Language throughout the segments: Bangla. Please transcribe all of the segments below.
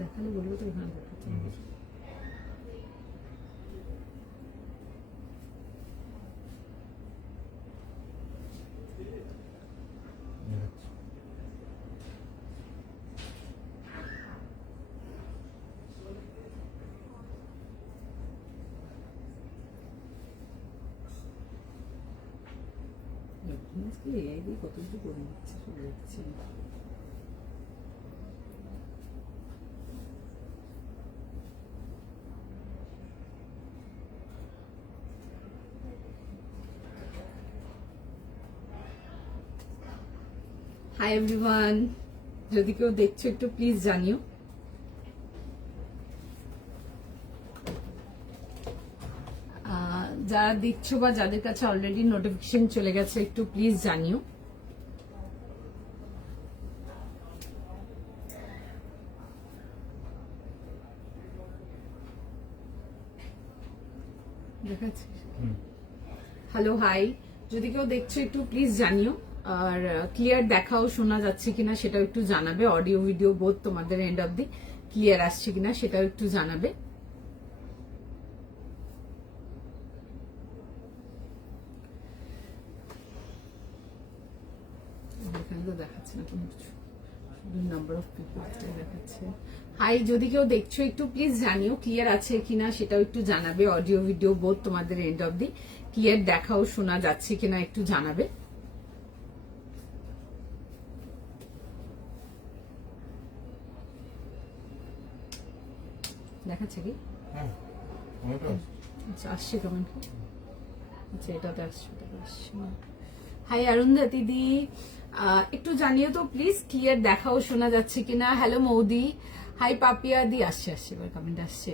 দেখালে বলবো তো এখানে দেখাচ্ছি। এআই দিয়ে কত কিছু করে দিচ্ছে, সব দেখছি। হাই এভরিওয়ান, যদি কেউ দেখছো একটু প্লিজ জানিও। যারা দেখছো বা যাদের কাছে অলরেডি নোটিফিকেশন চলে গেছে একটু প্লিজ জানিও। দেখাচ্ছি। হ্যালো হাই, যদি কেউ দেখছো একটু প্লিজ জানিও। আর ক্লিয়ার দেখাও শোনা যাচ্ছে কিনা সেটাও একটু জানাবে। অডিও ভিডিও বোধ তোমাদের এন্ড অব দি ক্লিয়ার আসছে কিনা সেটাও একটু জানাবে। দেখাচ্ছে না কোনো কিছু, নাম্বার অফ পিপল দেখাচ্ছে। হাই, যদি কেউ দেখছো একটু প্লিজ জানিও ক্লিয়ার আছে কিনা সেটাও একটু জানাবে। অডিও ভিডিও বোধ তোমাদের এন্ড অব দি ক্লিয়ার দেখাও শোনা যাচ্ছে কিনা একটু জানাবে। দেখাচ্ছে কি? আচ্ছা, আসছে কমেন্ট। আচ্ছা, এটাতে আসছে, ওটাতে আসছে না। হাই অরুন্ধা দিদি, একটু জানিও তো প্লিজ ক্লিয়ার দেখাও শোনা যাচ্ছে কিনা। হ্যালো মৌদি, হাই পাপিয়া দি, আসছে এবার কমেন্ট আসছে।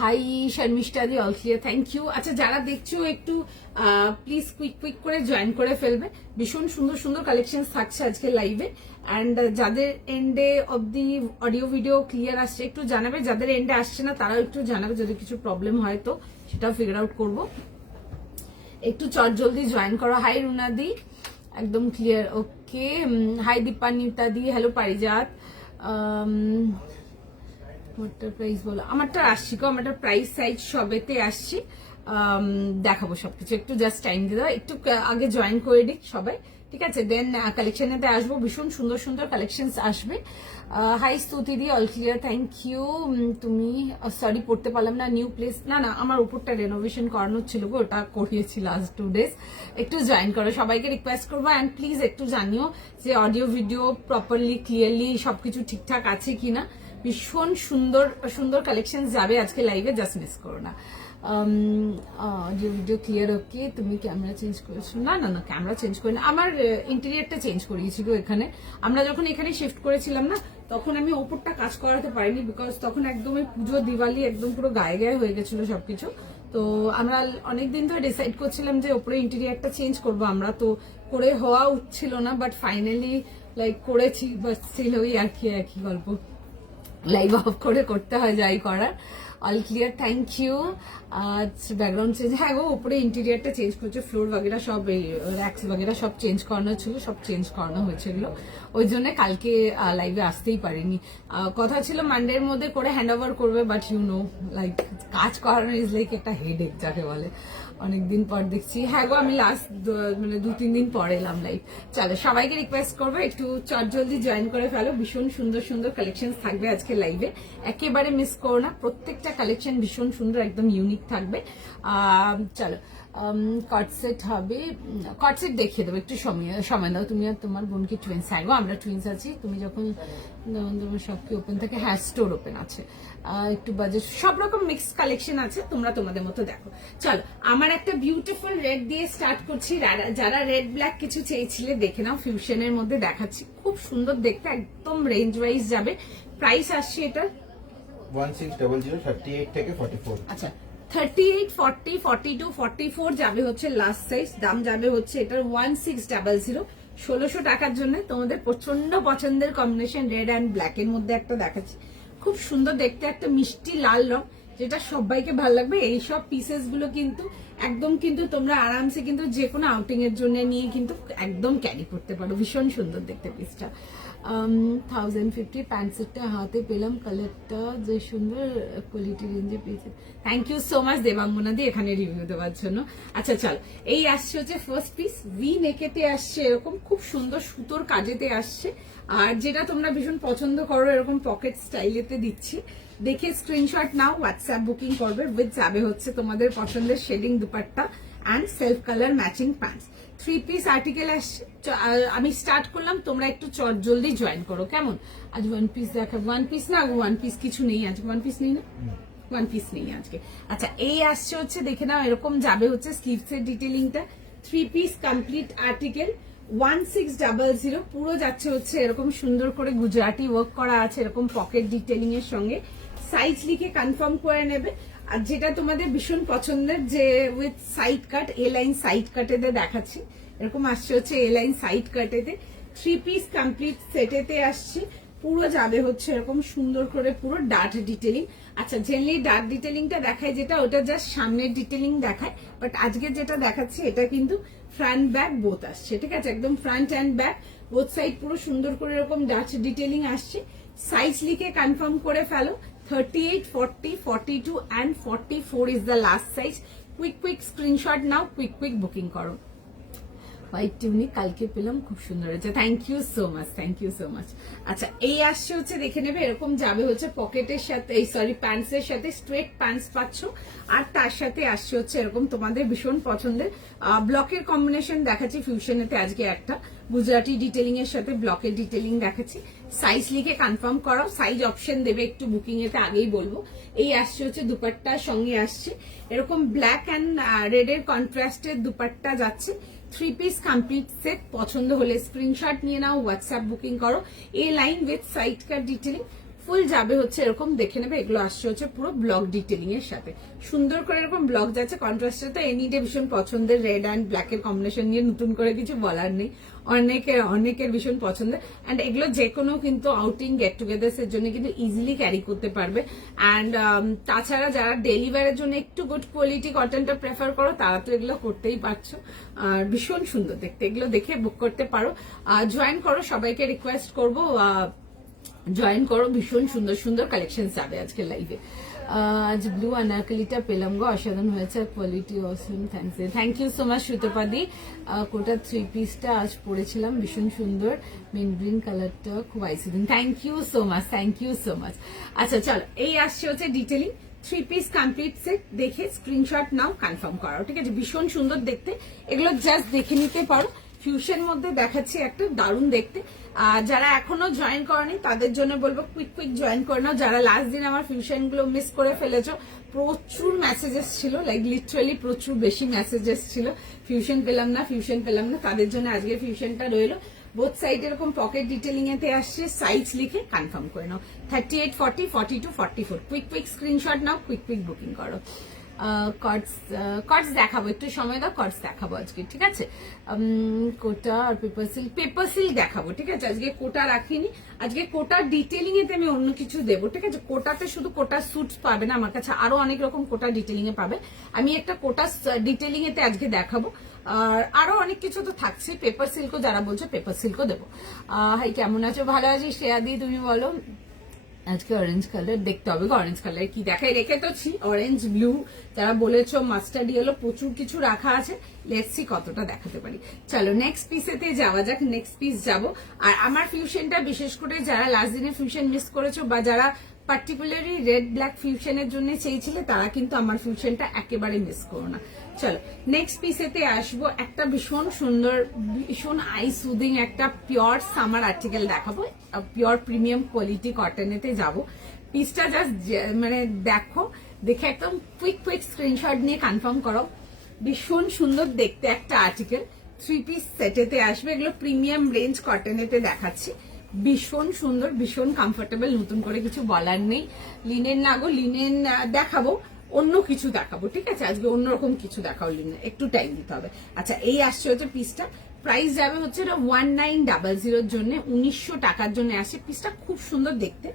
হাই শর্মিষ্ঠা দি, অল ক্লিয়ার, থ্যাংক ইউ। আচ্ছা, যারা দেখছো একটু প্লিজ কুইক করে জয়েন করে ফেলবে। ভীষণ সুন্দর সুন্দর কালেকশন থাকছে আজকে লাইভে। অ্যান্ড যাদের এন্ডে of the audio video clear আসছে একটু জানাবে, যাদের এন্ডে আসছে না তারাও একটু জানাবে। যদি কিছু প্রবলেম হয় তো সেটাও ফিগার আউট করবো। একটু চট জলদি জয়েন করো। হাই রুনাদি, একদম ক্লিয়ার, ওকে। হাই দীপান্বিতা দি, হ্যালো পারিজাত। আমারটা প্রাইস বলো। আমারটা আসছি গো, আমারটা প্রাইস সাইজ সবেতে আসছি। দেখাবো সবকিছু, একটু জাস্ট টাইম দিয়ে দাও, একটু আগে জয়েন করে দিক সবাই, ঠিক আছে? দেন কালেকশনেতে আসবো, ভীষণ সুন্দর সুন্দর কালেকশন আসবে। হাই স্তুতি দি, অল ক্লিয়ার, থ্যাংক ইউ। তুমি সরি পড়তে পারলাম না, নিউ প্লেস। না আমার উপরটা রেনোভেশন করানোর ছিল গো, ওটা করিয়েছি লাস্ট 2 days। একটু জয়েন করো, সবাইকে রিকোয়েস্ট করবো। অ্যান্ড প্লিজ একটু জানিও যে অডিও ভিডিও প্রপারলি ক্লিয়ারলি সবকিছু ঠিকঠাক আছে কিনা। ভীষণ সুন্দর সুন্দর কালেকশন যাবে আজকে লাইভে, জাস্ট মিস করো না। ভিডিও ক্লিয়ার, ওকে। তুমি ক্যামেরা চেঞ্জ করেছো? না ক্যামেরা চেঞ্জ করিনি, আমার ইন্টেরিয়রটা চেঞ্জ করিয়েছি গো। এখানে আমরা যখন এখানে শিফট করেছিলাম না, তখন আমি ওপরটা কাজ করাতে পারিনি, বিকজ তখন একদমই পুজো দিওয়ালি একদম পুরো গায়ে হয়ে গেছিল সবকিছু। তো আমরা অনেকদিন ধরে ডিসাইড করছিলাম যে ওপরে ইন্টেরিয়রটা চেঞ্জ করবো আমরা, তো করে হওয়া উঠছিল না, বাট ফাইনালি লাইক করেছি। বাট ছিল ওই আর কি একই গল্প, লাইভ অফ করে করতে হয় যাই করার। All clear, thank you. Background change, হ্যাঁ গো, উপরে ইন্টেরিয়রটা চেঞ্জ করছে, ফ্লোর বাগেরা সব, এই র্যাক্স বাগেরা সব চেঞ্জ করানো ছিল, সব চেঞ্জ করানো হয়েছিল। ওই জন্য কালকে লাইভে আসতেই পারিনি। কথা ছিল মানডের মধ্যে করে হ্যান্ড ওভার করবে, বাট ইউ নো লাইক কাজ করানো ইজ লাইক একটা হেডেক যাকে বলে। অনেকদিন পর দেখছি, হ্যাঁ গো, আমি লাস্ট মানে 2-3 দিন পর এলাম লাইভ। চলো, সবাইকে রিকোয়েস্ট করবো একটু চট জলদি জয়েন করে ফেলো। ভীষণ সুন্দর সুন্দর কালেকশন থাকবে আজকে লাইভে, একেবারে মিস করো না। প্রত্যেকটা কালেকশন ভীষণ সুন্দর, একদম ইউনিক থাকবে। চলো, কটসেট হবে, কটসেট দেখিয়ে দেবো, একটু সময় দাও। তুমি আর তোমার বোন কি টুইন্স? হ্যাঁ গো, আমরা টুইন্স আছি। তুমি যখন তোমার সব কি ওপেন থাকে? হ্যাঁ, স্টোর ওপেন আছে। একটু বাজেট, সব রকম মিক্স কালেকশন আছে, তোমরা তোমাদের মতো দেখো। চলো, আমার একটা বিউটিফুল রেড দিয়ে স্টার্ট করছি। যারা রেড ব্ল্যাক কিছু চেয়েছিলে দেখে নাও, ফিউশনের মধ্যে দেখাচ্ছি, খুব সুন্দর দেখতে, একদম রেঞ্জ ওয়াইজ যাবে। প্রাইস আসছে এটা 1600, 38 থেকে 44। আচ্ছা, 38, 40, 42, 44 যাবে হচ্ছে লাস্ট সাইজ। দাম যাবে হচ্ছে এটার 1600। 1600 টাকার জন্য তোমাদের প্রচন্ড পছন্দের কম্বিনেশন রেড অ্যান্ড ব্ল্যাক এর মধ্যে একটা দেখাচ্ছি, খুব সুন্দর দেখতে, একটা মিষ্টি লাল রং, যেটা সবাইকে ভালো লাগবে। এইসব পিসেস গুলো কিন্তু একদম কিন্তু তোমরা আরামসে কিন্তু যে কোনো আউটিং এর জন্য নিয়ে কিন্তু একদম ক্যারি করতে পারো। ভীষণ সুন্দর দেখতে পিসটা। 1050 প্যান্ট সেটটা হাতে পেলাম, কালারটা যে সুন্দর, কোয়ালিটি রেঞ্জে পেয়েছে। থ্যাংক ইউ সো মাচ দেবাঙ্গনা দি এখানে রিভিউ দেওয়ার জন্য। আচ্ছা চল, এই আসছে হচ্ছে ফার্স্ট পিস, ভি নেকেতে আসছে এরকম খুব সুন্দর সুতোর কাজেতে আসছে, আর যেটা তোমরা ভীষণ পছন্দ করো এরকম পকেট স্টাইলেতে দিচ্ছি। দেখে স্ক্রিনশট নাও, হোয়াটসঅ্যাপ বুকিং করবে, উইথ যাবে হচ্ছে তোমাদের পছন্দের shading dupatta and self colour matching pants. 3 piece article আসছে। আমি স্টার্ট করলাম, তোমরা একটু চট জলদি জয়েন করো কেমন। আজ 1 পিস দেখা, 1 পিস না 1 পিস কিছু নেই আজ, 1 পিস নেই না, 1 পিস নেই আজকে। আচ্ছা এই আসছে হচ্ছে দেখে নাও, এরকম যাবে হচ্ছে স্লিভসের ডিটেলিংটা। 3 পিস কমপ্লিট আর্টিকেল 1600, পুরো যাচ্ছে হচ্ছে এরকম সুন্দর করে গুজরাটি ওয়ার্ক করা আছে এরকম পকেট ডিটেলিং এর সঙ্গে। সাইজ লিখে কনফার্ম করে নেবে। আর যেটা তোমাদের ভীষণ পছন্দের যে with side cut, A line side কাটেতে দেখাচ্ছি, এরকম আসছে হচ্ছে এ লাইন সাইড কাটেতে। 3 পিস কমপ্লিট সেটেতে আসছে, পুরো যাবে হচ্ছে এরকম সুন্দর করে পুরো ডার্ট ডিটেলিং। আচ্ছা জেনারেলি ডার্ট ডিটেলিংটা দেখায় যেটা, ওটা জাস্ট সামনের ডিটেলিং দেখায়, বাট আজকে যেটা দেখাচ্ছি এটা কিন্তু ফ্রন্ট ব্যাক বোথ আসছে, ঠিক আছে, একদম front and back both side পুরো সুন্দর করে এরকম ডার্ট ডিটেলিং আসছে। সাইজ লিখে কনফার্ম করে ফেলো। 38, 40, 42 and 44 is the last size. Quick screenshot now, quick booking করো। হোয়াইট টিউনিক কালকে পেলাম, খুব সুন্দর হয়েছে, thank you so much, thank you so much. আচ্ছা এই আসছে হচ্ছে দেখে নেবে, এরকম যাবে হচ্ছে পকেটের সাথে, এই সরি প্যান্টসের সাথে স্ট্রেট প্যান্টস পাচ্ছ, আর তার সাথে আসছে হচ্ছে এরকম তোমাদের ভীষণ পছন্দের ব্লকের কম্বিনেশন দেখাচ্ছি ফিউশনেতে আজকে একটা, গুজরাটি ডিটেলিং এর সাথে ব্লকের ডিটেলিং দেখাচ্ছি। সাইজ লিখে কনফার্ম করাও, সাইজ অপশন দেবে একটু বুকিং এতে, আগেই বলবো। এই আসছে হচ্ছে দুপাট্টার সঙ্গে আসছে এরকম ব্ল্যাক অ্যান্ড রেড এর কন্ট্রাস্টের দুপাট্টা যাচ্ছে। 3 পিস কমপ্লিট সেট, পছন্দ হলে স্ক্রিনশট নিয়ে নাও, হোয়াটসঅ্যাপ বুকিং করো। A line with side cut detailing full যাবে হচ্ছে এরকম দেখে নেবে, এগুলো আসছে হচ্ছে পুরো ব্লক ডিটেলিং এর সাথে, সুন্দর করে এরকম ব্লক যাচ্ছে। কন্ট্রাস্টে তো এনিডে ভীষণ পছন্দের, রেড অ্যান্ড ব্ল্যাক এর কম্বিনেশন নিয়ে নতুন করে কিছু বলার নেই, অনেকের ভীষণ পছন্দের। অ্যান্ড এগুলো যে কোনো কিন্তু আউটিং গেট টুগেদার্স এর জন্য কিন্তু ইজিলি ক্যারি করতে পারবে। অ্যান্ড তাছাড়া যারা ডেইলি ওয়্যারের জন্য একটু গুড কোয়ালিটি কটনটা প্রেফার করো, তারা তো এগুলো করতেই পারছো, আর ভীষণ সুন্দর দেখতে, এগুলো দেখে বুক করতে পারো। জয়েন করো, সবাইকে রিকোয়েস্ট করবো জয়েন করো, ভীষণ সুন্দর সুন্দর কালেকশন যাবে আজকে লাইভে। আজ ব্লু আনারকলিটা পেলাম গো, অসাধারণ হয়েছে, quality awesome, thank you so much শ্রুতপাদি। কোটা 3 পিসটা আজ পরেছিলাম, ভীষণ সুন্দর, মেন গ্রিন কালারটা খুব আইসিদিন, thank you so much, thank you so much. আচ্ছা চলো এই আসছে হচ্ছে ডিটেলিং 3 পিস কমপ্লিট সেট, দেখে স্ক্রিনশট নাও, কনফার্ম করো, ঠিক আছে, ভীষণ সুন্দর দেখতে, এগুলো জাস্ট দেখে নিতে পারো। ফিউশন মধ্যে দেখাচ্ছি একটা, দারুণ দেখতে। যারা এখনো জয়েন করেনি তাদের জন্য বলবো কুইক জয়েন করে নাও। যারা লাস্ট দিন আমার ফিউশন গুলো মিস করে ফেলেছো, প্রচুর মেসেজেস ছিল, লাইক লিটারালি প্রচুর বেশি মেসেজেস ছিল, ফিউশন পেলাম না, তাদের জন্য আজকে ফিউশনটা রইলো। বোথ সাইড এরকম পকেট ডিটেলিং এতে আসছে, সাইজ লিখে কনফার্ম করে নাও। 38, 40, 42, 44, কুইক স্ক্রিনশট নাও, কুইক বুকিং করো। কটস দেখাবো, একটু সময় দাও, কটস দেখাবো আজকে, ঠিক আছে। কোটা আর পেপার সিল্ক দেখাবো, ঠিক আছে, আজকে কোটা রাখিনি, আজকে কোটার ডিটেলিং এতে আমি অন্য কিছু দেবো, ঠিক আছে। কোটাতে শুধু কোটার স্যুটস পাবে না, আমার কাছে আরো অনেক রকম কোটা ডিটেলিং এ পাবে, আমি একটা কোটা ডিটেলিং এতে আজকে দেখাবো। আর আরো অনেক কিছু তো থাকছে, পেপার সিল্কও যারা বলছো পেপার সিল্কও দেবো। হাই কেমন আছো, ভালো আছি শ্রেয়া দি, তুমি বলো। আজকে অরেঞ্জ কালার দেখতে হবে, অরেঞ্জ কালার কি দেখাই, রেখে তো ছি অরেঞ্জ ব্লু, যারা বলেছো মাস্টার্ড ইয়েলো, প্রচুর কিছু রাখা আছে, লেটস সি কতটা দেখাতে পারি। চলো নেক্সট পিসেতে যাওয়া যাক, নেক্সট পিস যাবো। আর আমার ফিউশনটা বিশেষ করে যারা লাস্ট দিনে ফিউশন মিস করেছো, বা যারা পার্টিকুলারলি রেড ব্ল্যাক ফিউশনের জন্য চেয়েছিলে, তারা কিন্তু আমার ফিউশনটা একেবারে মিস করো না। চলো নেক্সট পিসেতে আসবো, একটা ভীষণ সুন্দর, ভীষণ আই সুদিং একটা পিওর সামার আর্টিকেল দেখাবো, পিওর প্রিমিয়াম কোয়ালিটি কটনেতে যাব। পিসটা জাস্ট মানে দেখো, দেখে একদম কুইক স্ক্রিনশট নিয়ে কনফার্ম করো, ভীষণ সুন্দর দেখতে একটা আর্টিকেল। 3 পিস সেটেতে আসবে, এগুলো প্রিমিয়াম রেঞ্জ কটনেতে দেখাচ্ছি, ভীষণ সুন্দর, ভীষণ কমফোর্টেবল, নতুন করে কিছু বলার নেই। লিনেন না গো, লিনেন দেখাবো, অন্য কিছু দেখাবো, ঠিক আছে, আজকে অন্যরকম কিছু দেখাও, লিনেন একটু টাইম দিতে হবে। আচ্ছা এই আসছে হচ্ছে পিসটা, প্রাইস যাবে হচ্ছে 1900 জন্য, 1900 টাকার জন্য আসে। পিসটা খুব সুন্দর দেখতে,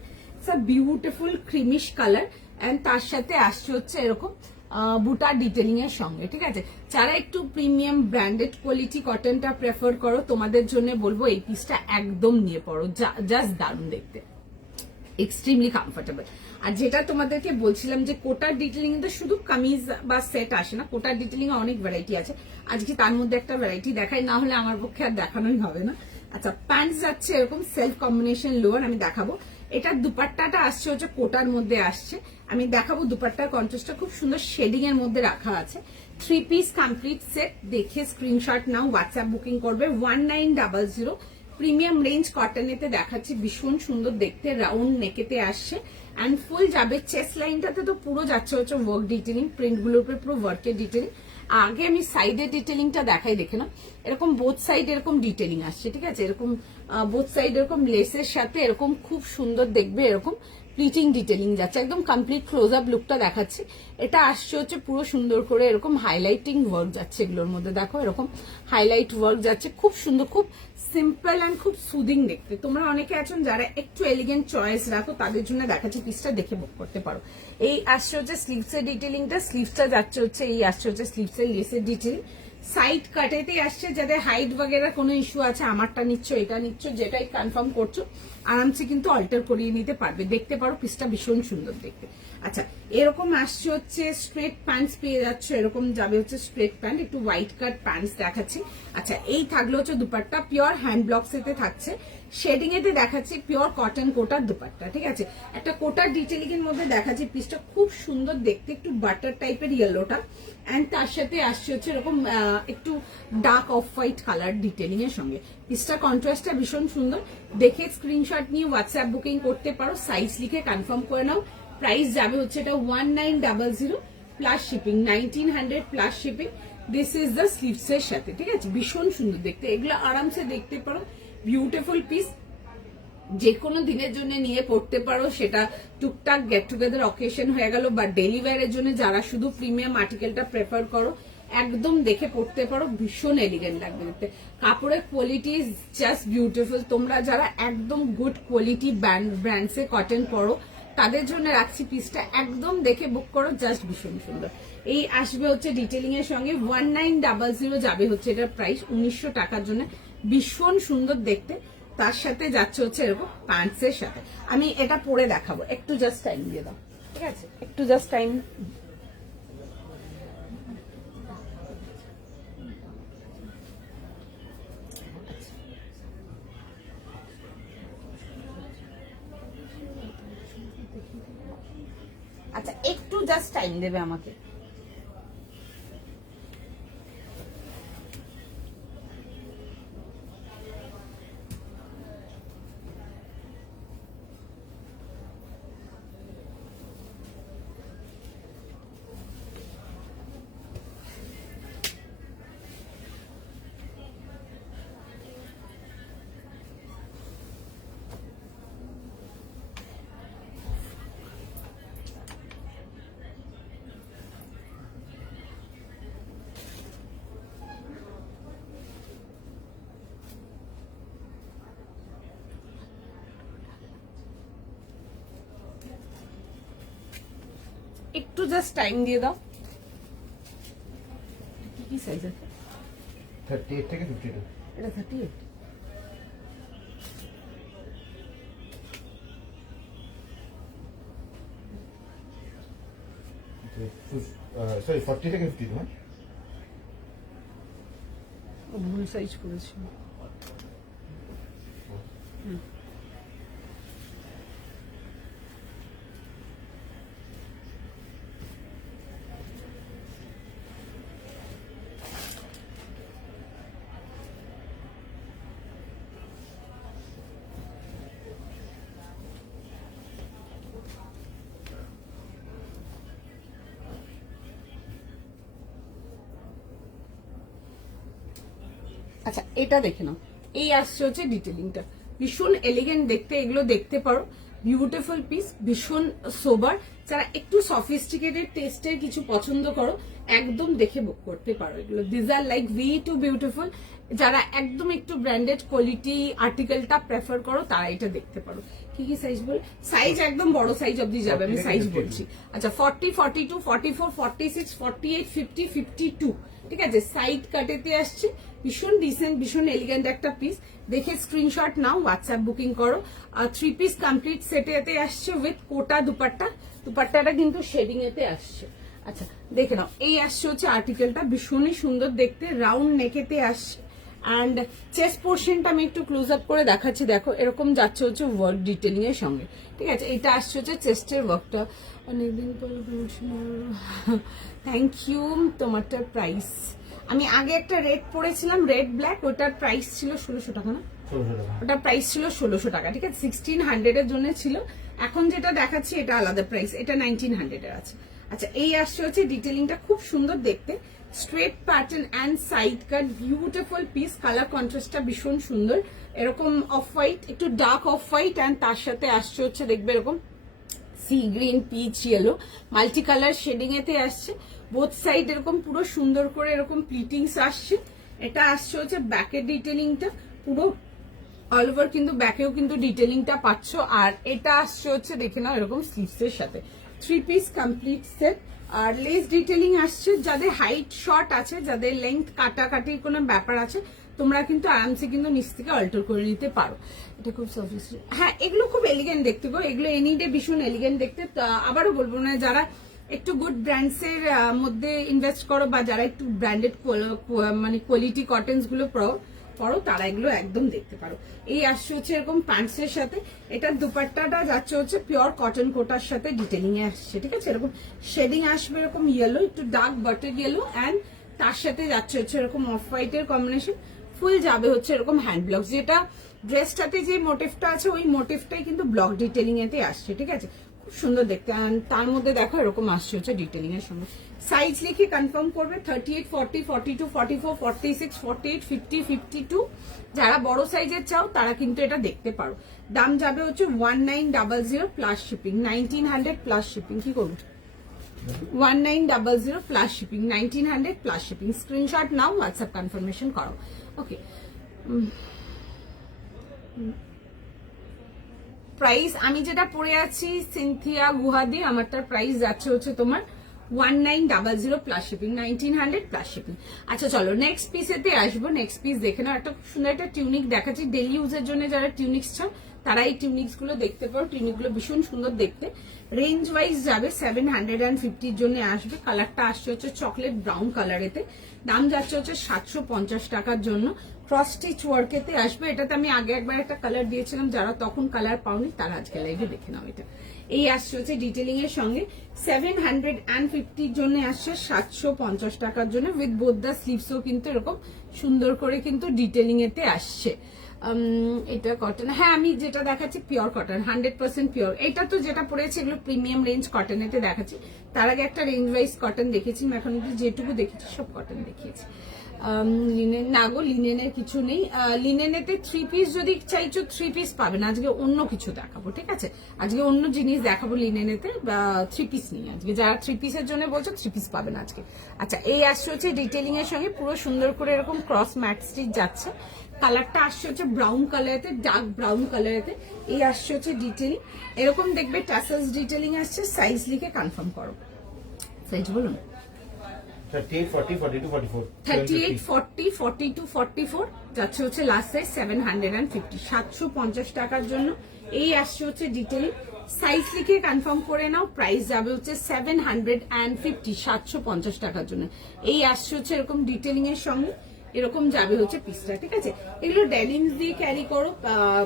বিউটিফুল ক্রিমিশ কালার, এন্ড তার সাথে আসছে হচ্ছে এরকম বুটা ডিটেলিং এর সঙ্গে, ঠিক আছে। যারা একটু প্রিমিয়াম ব্র্যান্ডেড কোয়ালিটি কটনটা প্রেফার করো তোমাদের জন্য বলবো এই পিসটা একদম নিয়ে পড়ো, জাস্ট দারুণ দেখতে, এক্সট্রিমলি কমফোর্টেবল। আর যেটা তোমাদেরকে বলছিলাম যে কোটার ডিটেলিং তো শুধু কামিজ বা সেট আসে না, কোটার ডিটেলিং এ অনেক ভ্যারাইটি আছে। আজকে তার মধ্যে একটা ভ্যারাইটি দেখাই, না হলে আমার পক্ষে আর দেখানোই হবে না। আচ্ছা, প্যান্টস যাচ্ছে এরকম সেলফ কম্বিনেশন লোয়ার, আমি দেখাবো। এটার দুপাট্টাটা আসছে হচ্ছে কোটার মধ্যে আসছে, আমি দেখাবো। দুপাট্টার কন্ট্রাস্টটা খুব সুন্দর শেডিং এর মধ্যে রাখা আছে। 3 পিস কমপ্লিট সেট, দেখে স্ক্রিনশট নাও, হোয়াটসঅ্যাপ বুকিং করবে 1900। প্রিমিয়াম রেঞ্জ কটনেতে দেখাচ্ছি, ভীষণ সুন্দর দেখতে, রাউন্ড নেকেতে আসছে অ্যান্ড ফুল যাবে। চেস্ট লাইনটাতে তো পুরো যাচ্ছে হচ্ছে ওয়ার্ক ডিটেলিং, প্রিন্ট গুলোর উপরে পুরো ওয়ার্কের ডিটেলিং। আগে আমি সাইডের ডিটেলিংটা দেখাই, দেখে না, এরকম বোথ সাইড এরকম ডিটেলিং আসছে, ঠিক আছে। এরকম বোথ সাইড এরকম লেসের সাথে এরকম খুব সুন্দর দেখবে, এরকম প্লিটিং ডিটেলিং যাচ্ছে, একদম কমপ্লিট ক্লোজ আপ লুকটা দেখাচ্ছি। এটা আসছে হচ্ছে পুরো সুন্দর করে এরকম হাইলাইটিং ওয়ার্ক যাচ্ছে এগুলোর মধ্যে, দেখো এরকম হাইলাইট ওয়ার্ক যাচ্ছে, খুব সুন্দর, খুব সিম্পল অ্যান্ড খুব সুদিং দেখতে। তোমরা অনেকে আছেন যারা একটু এলিগেন্ট চয়েস রাখো, তাদের জন্য দেখাচ্ছি, পিসটা দেখে বুক করতে পারো। এই আসছে হচ্ছে স্লিভস এর ডিটেলিংটা, স্লিভসটা যাচ্ছে হচ্ছে এই আসছে হচ্ছে স্লিভস এর লেসের ডিটেলিং। সাইড কাটেতেই আসছে, যাদের হাইট বাগেরা কোনো ইস্যু আছে, আমারটা নিচ্ছ এটা নিচ্ছ যেটাই কনফার্ম করছো আরামসে কিন্তু অল্টার করিয়ে নিতে পারবে, দেখতে পারো পিসটা ভীষণ সুন্দর দেখতে। আচ্ছা, এরকম আসছে হচ্ছে স্ট্রেট প্যান্টস পেয়ে যাচ্ছ, এরকম যাবে হচ্ছে স্ট্রেট প্যান্ট, একটু হোয়াইট কাট প্যান্টস দেখাচ্ছি। আচ্ছা, এই থাকলো হচ্ছে দুপাট্টা, পিওর হ্যান্ড ব্লকস এতে থাকছে, শেডিং এতে দেখাচ্ছি, পিওর কটন কোটার দুপাট্টা, ঠিক আছে। একটা কোটার ডিটেলিং এর মধ্যে দেখাচ্ছি, পিসটা খুব সুন্দর দেখতে, একটু বাটার টাইপের ইয়েলোটা, এন্ড তার সাথে আসছে হচ্ছে এরকম একটু dark off white colour detailing এর সঙ্গে। পিসটা কন্ট্রাস্টটা ভীষণ সুন্দর, দেখে স্ক্রিনশট নিয়ে হোয়াটসঅ্যাপ বুকিং করতে পারো, সাইজ লিখে কনফার্ম করে নাও। প্রাইস যাবে হচ্ছে এটা 1900 plus shipping, 1900 plus shipping. This is the sleeves এর সাথে, ঠিক আছে, ভীষণ সুন্দর দেখতে, এগুলো আরামসে দেখতে পারো, বিউটিফুল পিস, যে কোনো দিনের জন্য নিয়ে পড়তে পারো, সেটা টুকটাক গেট টুগেদার অকেশন হয়ে গেল বা ডেলি ওয়্যারের জন্য যারা শুধু প্রিমিয়াম আর্টিকেলটা প্রেফার করো, একদম দেখে পড়তে পারো, ভীষণ এলিগেন্ট লাগবে দেখতে। কাপড়ের কোয়ালিটি ইজ জাস্ট বিউটিফুল। তোমরা যারা একদম গুড কোয়ালিটি ব্র্যান্ডসে কটন পরো তাদের জন্য রাখছি পিসটা, একদম দেখে বুক করো, জাস্ট ভীষণ সুন্দর। এই আসবে হচ্ছে ডিটেলিং এর সঙ্গে 1900 যাবে হচ্ছে এটার প্রাইস 1900 টাকার জন্য, ভীষণ সুন্দর দেখতে। তার সাথে যাচ্ছে হচ্ছে এরকম প্যান্টস এর সাথে। আমি এটা পরে দেখাবো, একটু জাস্ট টাইম দিয়ে দাও, ঠিক আছে, একটু জাস্ট টাইম। আচ্ছা, একটু জাস্ট টাইম দেবে আমাকে। একটু জাস্ট টাইম দিয়ে দাও। কি সাইজ আছে? 38 থেকে 52। এটা 38। সরি 40 থেকে 52, হ্যাঁ ভুল সাইজ করেছি। আচ্ছা, এটা দেখে নাও, এই আসছে হচ্ছে ডিটেলিংটা, ভীষণ এলিগেন্ট দেখতে, এগুলো দেখতে পারো, বিউটিফুল পিস, ভীষণ সোবার। যারা একটু সফিস্টিকেটেড টেস্টের কিছু পছন্দ করো একদম দেখে বুক করতে পারো এগুলো। These are like we too beautiful. যারা একদম একটু ব্র্যান্ডেড কোয়ালিটি আর্টিকেলটা প্রেফার করো তারা এটা দেখতে পারো। কি কি সাইজ বল? সাইজ একদম বড় সাইজ অবধি যাবে, আমি সাইজ বলছি। আচ্ছা 40, 42, 44, 46, 48, 50, 52, ঠিক আছে। সাইড কাটেতে আসছে, ভীষণ ডিসেন্ট, ভীষণ এলিগেন্ট একটা পিস। দেখে স্ক্রিনশট নাও, হোয়াটসঅ্যাপ বুকিং করো। 3 পিস কমপ্লিট সেটেতে আসছে উইথ কোটা দুপাট্টা। দুপাট্টাটা কিন্তু শেডিং এতে আসছে। আচ্ছা দেখে নাও, এই আসছে হচ্ছে আর্টিকেলটা, ভীষণই সুন্দর দেখতে, রাউন্ড নেকেতে আসছে। অ্যান্ড চেস্ট পোর্শনটা আমি একটু ক্লোজ আপ করে দেখাচ্ছি, দেখো এরকম যাচ্ছে হচ্ছে ওয়ার্ক ডিটেলিং এর সঙ্গে, ঠিক আছে। এটা আসছে হচ্ছে চেস্টের ওয়ার্কটা। অনেকদিন পর থ্যাংক ইউ। তোমারটার প্রাইস আমি আগে একটা রেড পরেছিলাম, রেড ব্ল্যাক, ওটার প্রাইস ছিল 1600 টাকা না? 1600 টাকা। ওটার প্রাইস ছিল 1600 টাকা, ঠিক আছে। 1600 এর জন্য ছিল। এখন যেটা দেখাচ্ছি এটা আলাদা প্রাইস, এটা 1900 এর আছে। আচ্ছা এই আসছে হচ্ছে ডিটেলিংটা, খুব সুন্দর দেখতে, straight pattern and side cut, beautiful piece. Colour কন্ট্রাস্টটা ভীষণ সুন্দর, এরকম অফ হোয়াইট, একটু ডার্ক অফ হোয়াইট, অ্যান্ড তার সাথে আসছে হচ্ছে দেখবে এরকম sea green, peach, yellow, multi colour shading এতে আসছে। বোথ সাইড এরকম পুরো সুন্দর করে এরকম প্লিটিংস আসছে। এটা আসছে হচ্ছে ব্যাকের ডিটেলিংটা পুরো অল ওভার, কিন্তু ব্যাকেও কিন্তু ডিটেলিংটা পাচ্ছ। আর এটা আসছে হচ্ছে দেখে নাও এরকম স্লিভস এর সাথে। 3 পিস কমপ্লিট সেট। আর লেস ডিটেলিং আসছে, যাদের হাইট শর্ট আছে, যাদের লেন্থ কাটাকাটির কোনো ব্যাপার আছে, তোমরা কিন্তু আরামসে কিন্তু নিচ থেকে অল্টার করে নিতে পারো। এটা খুব সফিস্টিকেটেড, হ্যাঁ এগুলো খুব এলিগেন্ট দেখতে গো, এগুলো এনি ডে ভীষণ এলিগেন্ট দেখতে। আবারও বলবো, না যারা একটু গুড ব্র্যান্ডস এর মধ্যে ইনভেস্ট করো, বা যারা একটু ব্র্যান্ডেড মানে কোয়ালিটি কটনস গুলো পরো, তারা এগুলো একদম দেখতে পারো। এই আসছে হচ্ছে এরকম প্যান্টস এর সাথে, এটার দুপাট্টাটা যাচ্ছে হচ্ছে পিওর কটন কোটার সাথে ডিটেলিং এ আসছে, ঠিক আছে। এরকম শেডিং আসবে এরকম ইয়েলো, একটু ডার্ক বাটার ইয়েলো, অ্যান্ড তার সাথে যাচ্ছে হচ্ছে এরকম অফ হোয়াইট এর কম্বিনেশন। ফুল যাবে হচ্ছে এরকম হ্যান্ড ব্লক, যেটা ড্রেসটাতে যে মোটিভটা আছে ওই মোটিভটাই কিন্তু ব্লক ডিটেলিং এতে আসছে, ঠিক আছে। খুব সুন্দর দেখতে, তার মধ্যে দেখো এরকম আসছে হচ্ছে ডিটেলিং এর সঙ্গে। সাইজ লিখে কনফার্ম করবে 38, 40, 42, 44, 46, 48, 50, 52। যারা বড় সাইজের চাও তারা কিন্তু এটা দেখতে পারো। দাম যাবে হচ্ছে 1900 প্লাস শিপিং, 1900 প্লাস শিপিং। কি করবো? 1900 plus shipping, 1900 plus shipping. Screenshot নাও, হোয়াটসঅ্যাপ কনফার্মেশন করো। ওকে, প্রাইস আমি যেটা পরে আছি সিনথিয়া গুহাদি, আমারটার প্রাইস যাচ্ছে হচ্ছে তোমার 1900 প্লাস শিপিং, 1900 প্লাস শিপিং। আচ্ছা চলো নেক্সট পিসেতে আসবো। নেক্সট পিস দেখে নাও, একটা খুব সুন্দর একটা টিউনিক দেখাচ্ছি। ডেলি ইউজের জন্য যারা টিউনিক্স চাও তারা এই টিউনিক্স গুলো দেখতে পারো। টিউনিক গুলো ভীষণ সুন্দর দেখতে। রেঞ্জ ওয়াইজ যাবে 750 জন্য আসবে। কালারটা আসছে হচ্ছে চকলেট ব্রাউন কালারেতে। দাম যাচ্ছে হচ্ছে 750 টাকার জন্য। ক্রস স্টিচ ওয়ার্কেতে আসবে। এটাতে আমি আগে একবার একটা কালার দিয়েছিলাম, যারা তখন কালার পাওনি তারা আজকে লাইভে দেখে নাও। এটা এই আসছে হচ্ছে ডিটেলিং এর সঙ্গে 750 জন্য আসছে 750 টাকার জন্য, উইথ বোথ দা স্লিভসও কিন্তু এরকম সুন্দর করে কিন্তু ডিটেলিং এতে আসছে। এটা কটন, হ্যাঁ আমি যেটা দেখাচ্ছি পিওর কটন, 100% পিওর। এটা তো যেটা পড়েছে এগুলো প্রিমিয়াম রেঞ্জ কটনেতে দেখাচ্ছি। তার আগে একটা রেঞ্জ ওয়াইজ কটন দেখেছি, এখন যেটুকু দেখেছি সব কটন দেখিয়েছি। লিনেন না গো, লিনেনের কিছু নেই। লিনেনেতে 3 পিস যদি চাইছো 3 পিস পাবেন। আজকে অন্য কিছু দেখাবো, ঠিক আছে। আজকে অন্য জিনিস দেখাবো লিনেনেতে, 3 পিস নেই আজকে। যারা 3 পিসের জন্য বলছো 3 পিস পাবেন আজকে। আচ্ছা এই আসছে হচ্ছে ডিটেলিং এর সঙ্গে পুরো সুন্দর করে এরকম ক্রস ম্যাট স্টিচ যাচ্ছে। কালারটা আসছে হচ্ছে ব্রাউন কালারেতে, ডার্ক ব্রাউন কালারেতে। এই আসছে হচ্ছে ডিটেলিং, এরকম দেখবে টাসেলস ডিটেলিং আসছে। সাইজ লিখে কনফার্ম করো, সাইজ বলুন। 38, 40, 42, 44, 38, 40, 42, 44 যাচ্ছে হচ্ছে লাস্ট সাইজ 750, 750 টাকার জন্য। এই আসছে হচ্ছে ডিটেইলিং। সাইজ লিখে কনফার্ম করে নাও। প্রাইস যাবে হচ্ছে 750, 750 টাকার জন্য। এই আসছে হচ্ছে এরকম ডিটেইলিং এর সঙ্গে এরকম যাবে হচ্ছে পিসটা, ঠিক আছে। এগুলো ডেনিমস দিয়ে ক্যারি করো,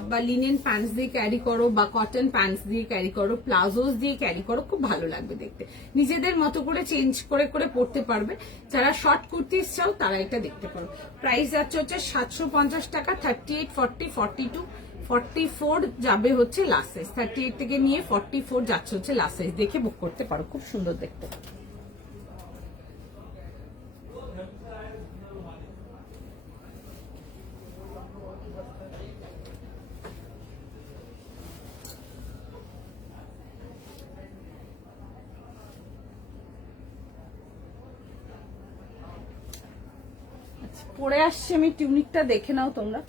বা লিনেন প্যান্টস দিয়ে ক্যারি করো, বা কটন প্যান্টস দিয়ে ক্যারি করো, প্লাজোস দিয়ে ক্যারি করো, খুব ভালো লাগবে দেখতে। নিজেদের মতো করে চেঞ্জ করে করে পড়তে পারবে। যারা শর্ট কুর্তিস চাও তারা এটা দেখতে পারো। প্রাইস যাচ্ছে হচ্ছে 750 টাকা। 38, 40, 42, 44 যাবে হচ্ছে লাস্ট সাইজ। 38 থেকে নিয়ে 44 যাচ্ছে হচ্ছে লাস্ট সাইজ। দেখে বুক করতে পারো, খুব সুন্দর দেখতে। পরে আসছি আমি টিউনিকটা, দেখে নাও তোমরা,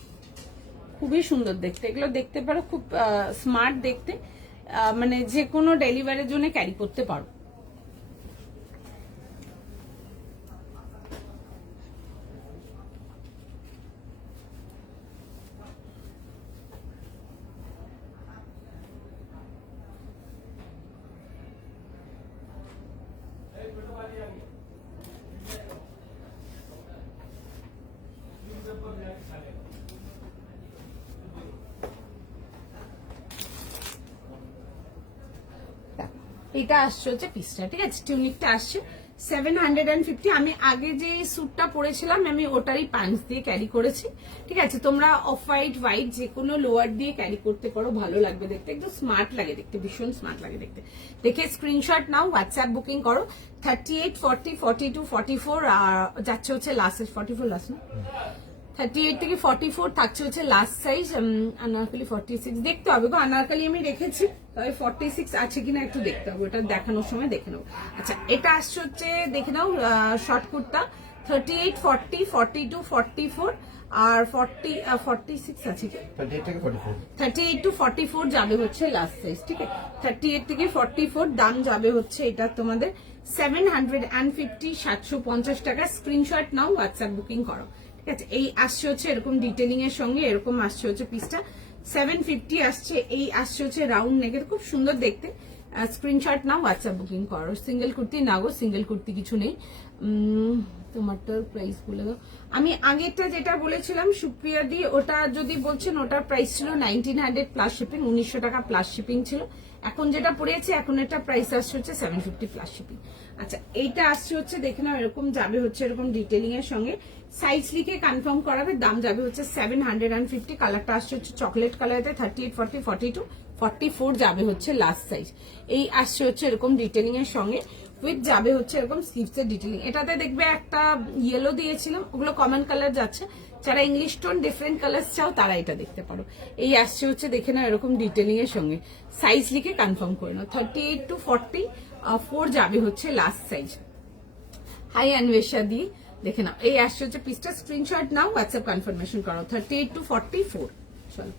খুবই সুন্দর দেখতে। এগুলো দেখতে পারো, খুব স্মার্ট দেখতে, মানে যে কোনো ডেলিভারির জন্য ক্যারি করতে পারো। এটা আসছে হচ্ছে পিসটা, ঠিক আছে, টিউনিকটা আসছে 750। আমি আগে যে স্যুটটা পরেছিলাম আমি ওটারই প্যান্টস দিয়ে ক্যারি করেছি, ঠিক আছে। তোমরা অফ হোয়াইট যে কোনো লোয়ার দিয়ে ক্যারি করতে পারো, ভালো লাগবে দেখতে, একটু স্মার্ট লাগে দেখতে, ভীষণ স্মার্ট লাগে দেখতে। দেখে স্ক্রিনশট নাও, হোয়াটসঅ্যাপ বুকিং করো। 38, 40, 42, 44 যাচ্ছে হচ্ছে লাস্ট, 44 লাস্ট না, 38 থেকে 44 থাকছে হচ্ছে লাস্ট সাইজ। আনারকলি 46 দেখতে হবে গো, আনারকলি আমি রেখেছি, তবে 46 আছে কিনা একটু দেখতে হবে, ওটা দেখানোর সময় দেখে নেবো। আচ্ছা, এটা আসছে হচ্ছে দেখে নাও শর্ট কুর্তা, 38, 40, 42, 44 আর 46 আছে কি, 38 থেকে 44, 38 to 44 যাবে হচ্ছে লাস্ট সাইজ, ঠিক আছে। 38 থেকে 44 দাম যাবে হচ্ছে এটা তোমাদের 750, 750 টাকা। স্ক্রিনশট নাও, হোয়াটসঅ্যাপ বুকিং করো, ঠিক আছে। এই আসছে হচ্ছে এরকম ডিটেলিং এর সঙ্গে, এরকম আসছে হচ্ছে পিসটা 750 আসছে। এই আসছে হচ্ছে রাউন্ড নেকের, খুব সুন্দর দেখতে। স্ক্রিনশট নাও, হোয়াটসঅ্যাপ বুকিং করো। সিঙ্গেল কুর্তি না গো, সিঙ্গেল কুর্তি কিছু নেই। তোমারটার প্রাইস বলে দাও। আমি আগেরটা যেটা বলেছিলাম সুপ্রিয়া দি, ওটা যদি বলছেন ওটার প্রাইস ছিল 1900 প্লাস শিপিং, 1900 টাকা প্লাস শিপিং ছিল। এখন যেটা পড়েছে এখন এটা প্রাইস আসছে হচ্ছে 750 প্লাস শিপিং। আচ্ছা, এইটা আসছে হচ্ছে দেখে নাও, এরকম যাবে হচ্ছে এরকম ডিটেলিং এর সঙ্গে, সাইজ লিখে কনফার্ম করাবে, দাম যাবে হচ্ছে 750। কালারটা আসছে হচ্ছে চকলেট কালারেতে, 38, 40, 42, 44 যাবে হচ্ছে লাস্ট সাইজ। এই আসছে হচ্ছে এরকম ডিটেলিং এর সঙ্গে, উইথ যাবে হচ্ছে এরকম স্লিভস এর ডিটেলিং। এটাতে দেখবে একটা ইয়েলো দিয়েছিলাম, ওগুলো কমন কালার যাচ্ছে, যারা ইংলিশ টোন ডিফারেন্ট কালার চাও তারা এটা দেখতে পারো। এই আসছে হচ্ছে দেখে নাও এরকম ডিটেলিং এর সঙ্গে, সাইজ লিখে কনফার্ম করে নাও। 38 to 44 যাবে হচ্ছে লাস্ট সাইজ। হাই অন্বেষা দি, দেখে নাও, এই আসছে হচ্ছে পিসটা, স্ক্রিনশট নাও, হোয়াটসঅ্যাপ কনফার্মেশন করো। 38 to 44, চলো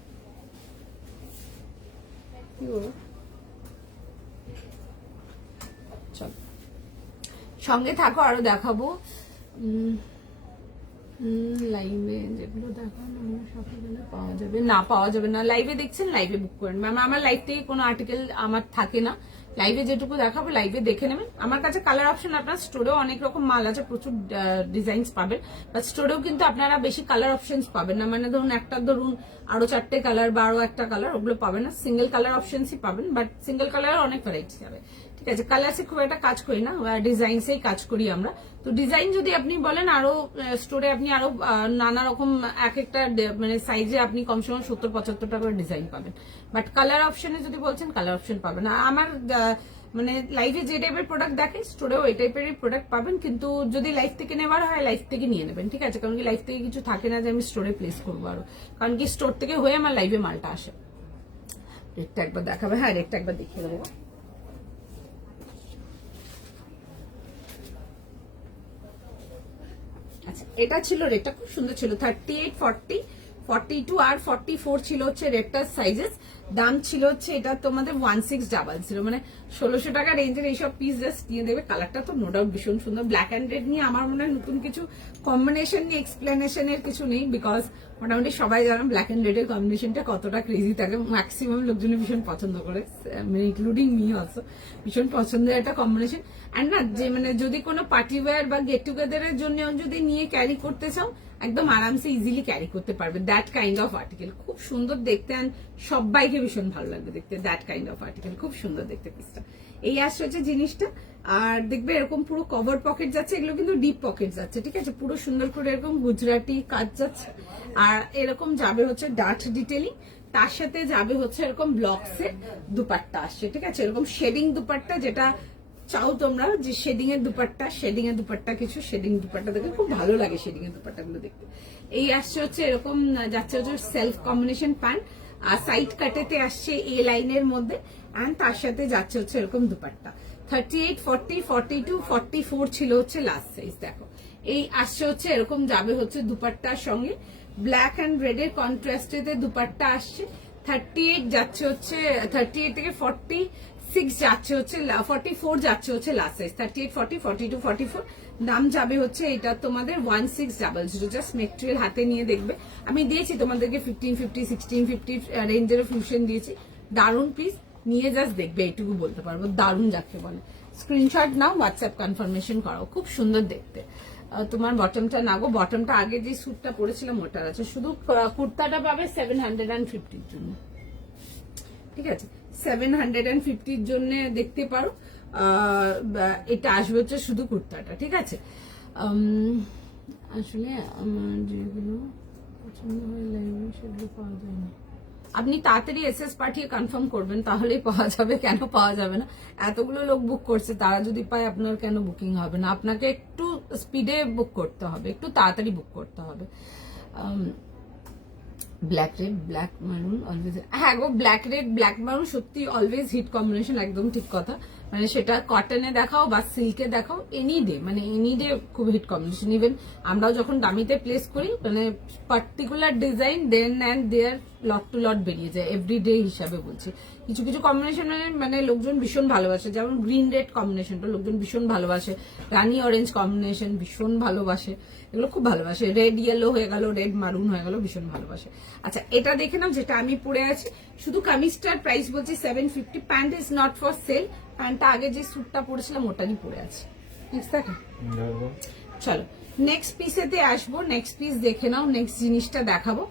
চলো সঙ্গে থাকো, আরো দেখাবো। লাইভে যেগুলো দেখানো পাওয়া যাবে না, পাওয়া যাবে না। লাইভে দেখছেন, লাইভে বুক করেন। আমার লাইভ থেকে কোনো আর্টিকেল আমার থাকে না, লাইভে যেটুকু দেখাবো লাইভে দেখে নেবেন। আমার কাছে কালার অপশন, আপনার স্টোরেও অনেক রকম মাল আছে, প্রচুর ডিজাইনস পাবেন, বাট স্টোরেও কিন্তু আপনারা বেশি কালার অপশনস পাবেন না। মানে ধরুন একটা ধরুন আরো 4টে কালার বা আরো একটা কালার, ওগুলো পাবেন না, সিঙ্গেল কালার অপশনসই পাবেন, বাট সিঙ্গেল কালার অনেক ভ্যারাইটি যাবে, ঠিক আছে। কালার্সে খুব একটা কাজ করি না, ডিজাইনসেই কাজ করি আমরা। তো ডিজাইন যদি আপনি বলেন, আরো স্টোরে আপনি আরো নানা রকম এক একটা মানে সাইজে আপনি কমসে কম 70-75 টাকা করে ডিজাইন পাবেন, বাট কালার অপশনে যদি বলছেন কালার অপশন পাবেন। আমার মানে লাইভে যে টাইপের প্রোডাক্ট দেখে স্টোরেও এই টাইপেরই প্রোডাক্ট পাবেন, কিন্তু যদি লাইভ থেকে নেবার হয় লাইভ থেকে নিয়ে নেবেন, ঠিক আছে। কারণ কি লাইভ থেকে কিছু থাকে না যে আমি স্টোরে প্লেস করবো আরো, কারণ কি স্টোর থেকে হয়ে আমার লাইভে মালটা আসে। রেটটা একবার দেখাবে, হ্যাঁ রেটটা একবার দেখিয়ে দেবো। আচ্ছা, এটা ছিল রেটটা, খুব সুন্দর ছিল। 38, 40, 42 আর 44 ছিল হচ্ছে রেটটার সাইজেস। দাম ছিল হচ্ছে এটা তোমাদের 1600, মানে 1600 টাকা রেঞ্জের এইসব পিস জাস্ট নিয়ে দেবে। কালারটা তো নো ডাউট ভীষণ সুন্দর। ব্ল্যাক অ্যান্ড রেড নিয়ে আমার মনে হয় নতুন কিছু কম্বিনেশন নিয়ে এক্সপ্লেনেশনের কিছু নেই, বিকজ মোটামুটি সবাই জানো ব্ল্যাক অ্যান্ড রেড এর কম্বিনেশনটা কতটা ক্রেজি থাকে, ম্যাক্সিমাম লোকজনই ভীষণ পছন্দ করে, মানে ইনক্লুডিং মি অলসো, ভীষণ পছন্দের একটা কম্বিনেশন। আর না যে মানে যদি কোনো পার্টি ওয়্যার বা গেট টুগেদারের জন্য যদি নিয়ে ক্যারি করতে চাও, একদম আরামসে ইজিলি ক্যারি করতে পারবে। দ্যাট কাইন্ড অফ আর্টিকেল, খুব সুন্দর দেখতে, অ্যান্ড সবাইকে ভীষণ ভালো লাগবে দেখতে। দ্যাট কাইন্ড অফ আর্টিকেল, খুব সুন্দর দেখতে পিসটা। এই আসছে হচ্ছে জিনিসটা, আর দেখবে এরকম পুরো কভার পকেট যাচ্ছে, এগুলো কিন্তু ডিপ পকেট যাচ্ছে, ঠিক আছে। পুরো সুন্দর করে এরকম গুজরাটি কাজ যাচ্ছে, আর এরকম যাবে হচ্ছে ডার্ট ডিটেলিং, তার সাথে যাবে হচ্ছে এরকম ব্লকসের দুপাট্টা আসছে, ঠিক আছে। এরকম শেডিং দুপাট্টা, যেটা চাও তোমরা যে শেডিং এর দুপাট্টা, শেডিং এর দুপাট্টা কিছু শেডিং দুপাট্টা দেখে খুব ভালো লাগে শেডিং এর দুপাট্টা গুলো দেখতে। এই আসছে হচ্ছে এরকম যাচ্ছে হচ্ছে সেলফ কম্বিনেশন প্যান্ট, আর সাইড কাটেতে আসছে এ লাইনের মধ্যে, এন্ড তার সাথে যাচ্ছে হচ্ছে এরকম দুপাট্টা। 38, 40, 42, 44 ছিল হচ্ছে লাস্ট সাইজ। দেখো এই আসছে হচ্ছে এরকম যাবে হচ্ছে দুপাট্টার সঙ্গে, ব্ল্যাক অ্যান্ড রেড এর কন্ট্রাস্টে দুপাট্টা আসছে। 38 যাচ্ছে হচ্ছে, 38 থেকে 46 যাচ্ছে হচ্ছে, 44 যাচ্ছে হচ্ছে লাস্ট সাইজ। 38, 40, 42, 44 দাম যাবে হচ্ছে এটা তোমাদের 1600। জাস্ট মেটেরিয়াল হাতে নিয়ে দেখবে। আমি দিয়েছি তোমাদেরকে 1550, 1650 রেঞ্জেরও ফিউশন দিয়েছি। দারুন পিস, নিয়ে জাস্ট দেখবে, এইটুকু বলতে পারবো, দারুন যাকে বলে। স্ক্রিনশট নাও, হোয়াটসঅ্যাপ কনফার্মেশন করো, খুব সুন্দর দেখতে। তোমার বটমটা না গো, বটমটা আগে যে স্যুটটা পরেছিলাম ওটার আছে, শুধু কুর্তাটা পাবে 750 জন্য, ঠিক আছে? 750 জন্য দেখতে পারো। এটা আসবে হচ্ছে শুধু কুর্তাটা, ঠিক আছে? আসলে আমার যেগুলো পছন্দ হয় লাইভে সেগুলো পাওয়া যায় না। আপনি তাড়াতাড়ি এসএস পাঠিয়ে কনফার্ম করবেন, তাহলেই পাওয়া যাবে। কেন পাওয়া যাবে না? এতগুলো লোক বুক করছে, তারা যদি পায় আপনার কেন বুকিং হবে না? আপনাকে একটু স্পিডে বুক করতে হবে, একটু তাড়াতাড়ি বুক করতে হবে। ব্ল্যাক রেড ব্ল্যাক মারুন অলওয়েজ, হ্যাঁ গো, ব্ল্যাক রেড ব্ল্যাক মারুন সত্যি অলওয়েজ হিট কম্বিনেশন, একদম ঠিক কথা। মানে সেটা কটনে দেখাও বা সিল্কে দেখাও, এনি ডে, মানে এনি ডে খুব হিট কম্বিনেশন। ইভেন আমরাও যখন দামিতে প্লেস করি, মানে particular design then and there lot to lot বেরিয়ে যায়, এভরিডে হিসাবে বলছি। কিছু কিছু কম্বিনেশন মানে লোকজন ভীষণ ভালোবাসে, যেমন গ্রিন রেড কম্বিনেশনটা লোকজন ভীষণ ভালোবাসে, রানি অরেঞ্জ কম্বিনেশন ভীষণ ভালোবাসে, এগুলো খুব ভালোবাসে। রেড ইয়েলো হয়ে গেল, রেড মারুন হয়ে গেল, ভীষণ ভালোবাসে। আচ্ছা, এটা দেখে নাও, যেটা আমি পরে আছি। শুধু কামিজটার প্রাইস বলছি 750। Pant is not for sale, প্যান্টটা আগে যে স্যুটটা পরেছিলাম ওটারই পরে আছি। নেক্সট দেখো, চলো নেক্সট পিসেতে আসবো। নেক্সট পিস দেখে নাও, নেক্সট জিনিসটা দেখাবো।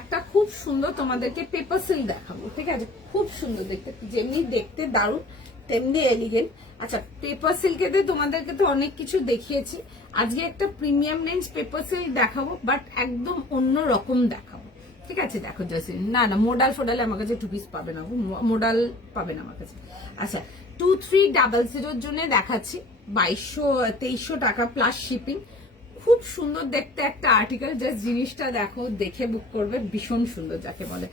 একটা খুব সুন্দর তোমাদেরকে পেপার সিল্ক দেখাবো, ঠিক আছে? খুব সুন্দর দেখতে, যেমনি দেখতে দারুণ তেমনি এলিগেন্ট। আচ্ছা, পেপার সিল্কেতে তোমাদেরকে তো অনেক কিছু দেখিয়েছি, আজকে একটা প্রিমিয়াম রেঞ্জ পেপার সিল্ক দেখাবো, বাট একদম অন্য রকম দেখাবো, ঠিক আছে? দেখো জসিন, না না মোডাল ফোডালে আমার কাছে 2 পিস পাবে না, মোডাল পাবে না আমার কাছে। আচ্ছা, 2300 জন্য দেখাচ্ছি 2200-2300 টাকা প্লাস শিপিং। খুব সুন্দর দেখতে একটা আর্টিকেল, জাস্ট জিনিসটা দেখো, দেখে বুক করবে, ভীষণ সুন্দর যাকে বলে।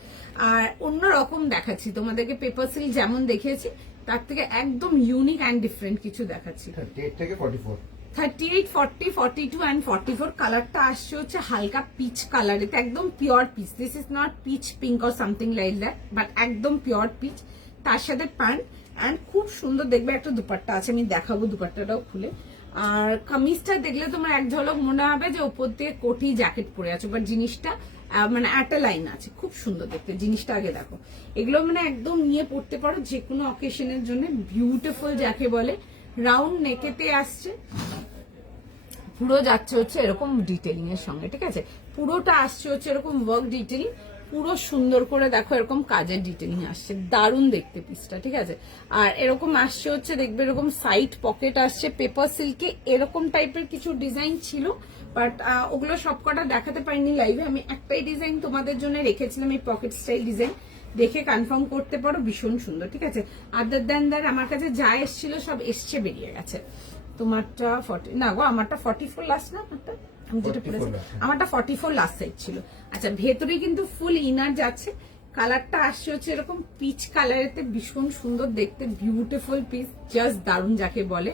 আর অন্যরকম দেখাচ্ছি তোমাদেরকে, পেপার সিল্ক যেমন দেখিয়েছি তার থেকে একদম ইউনিক অ্যান্ড ডিফারেন্ট কিছু দেখাচ্ছি। 38 থেকে 44, 38, 40, 42 অ্যান্ড 44 কালারটা আসছে হচ্ছে হালকা পিচ কালার। এটা একদম pure peach, this is not peach pink or something like that, but একদম পিওর পিচ। তার সাথে প্যান্ট অ্যান্ড খুব সুন্দর দেখবে একটা দুপাট্টা আছে, আমি দেখাবো দুপাট্টাটাও খুলে। আর কামিজটা দেখলে তোমার এক ঝলক মনে হবে যে ওপর দিয়ে কোটি জ্যাকেট পরে আছে, বাট জিনিসটা মানে একটা লাইন আছে, খুব সুন্দর দেখতে। জিনিসটা আগে দেখো, এগুলো মানে একদম নিয়ে পড়তে পারো যে কোনো অকেশনের জন্য, বিউটিফুল যাকে বলে। রাউন্ড নেকেতে আসছে, পুরো যাচ্ছে হচ্ছে এরকম ডিটেলিং এর সঙ্গে, ঠিক আছে? পুরোটা আসছে হচ্ছে এরকম ওয়ার্ক ডিটেলিং, পুরো সুন্দর করে দেখো এরকম কাজের ডিটেলিং আসছে, দারুণ দেখতে পিসটা, ঠিক আছে? আর এরকম আসছে হচ্ছে দেখবে এরকম সাইড পকেট আসছে। পেপার সিল্কে এরকম টাইপের কিছু ডিজাইন ছিল, বাট ওগুলো সবকটা দেখাতে পারিনি লাইভে। আমি একটাই ডিজাইন তোমাদের জন্য রেখেছিলাম, এই পকেট স্টাইল ডিজাইন, দেখে কনফার্ম করতে পারো, ভীষণ সুন্দর, ঠিক আছে? আদার দ্যান দ্যাট আমার কাছে যা এসছিল সব এসছে, বেরিয়ে গেছে। তোমারটা 40 না গো, আমারটা 44 লাস্ট না, আমারটা আমি যেটা পড়েছি আমারটা 44 লাস্ট সাইড ছিল। আচ্ছা, ভেতরে কিন্তু ফুল ইনার যাচ্ছে। কালারটা আসছে হচ্ছে এরকম পিচ কালারেতে, ভীষণ সুন্দর দেখতে, বিউটিফুল পিস, জাস্ট দারুণ যাকে বলে।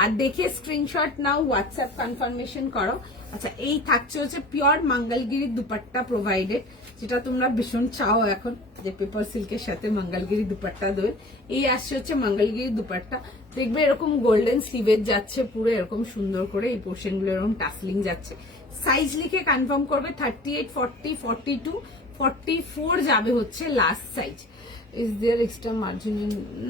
আর দেখে স্ক্রিনশট নাও, হোয়াটসঅ্যাপ কনফার্মেশন করো। আচ্ছা, এই থাকছে হচ্ছে পিওর মঙ্গলগিরির দুপাট্টা প্রোভাইডেড, যেটা তোমরা ভীষণ চাও এখন, যে পেপার সিল্কের সাথে মঙ্গলগিরি দুপাট্টা দেবে। এই আসছে হচ্ছে মঙ্গলগিরি দুপাট্টা, দেখবে এরকম গোল্ডেন স্লিভের যাচ্ছে, পুরো এরকম সুন্দর করে এই পোর্শন গুলো এরকম টাসলিং যাচ্ছে। সাইজ লিখে কনফার্ম করবে। 38, 40, 42, 44 যাবে হচ্ছে last size. Is there extra margin?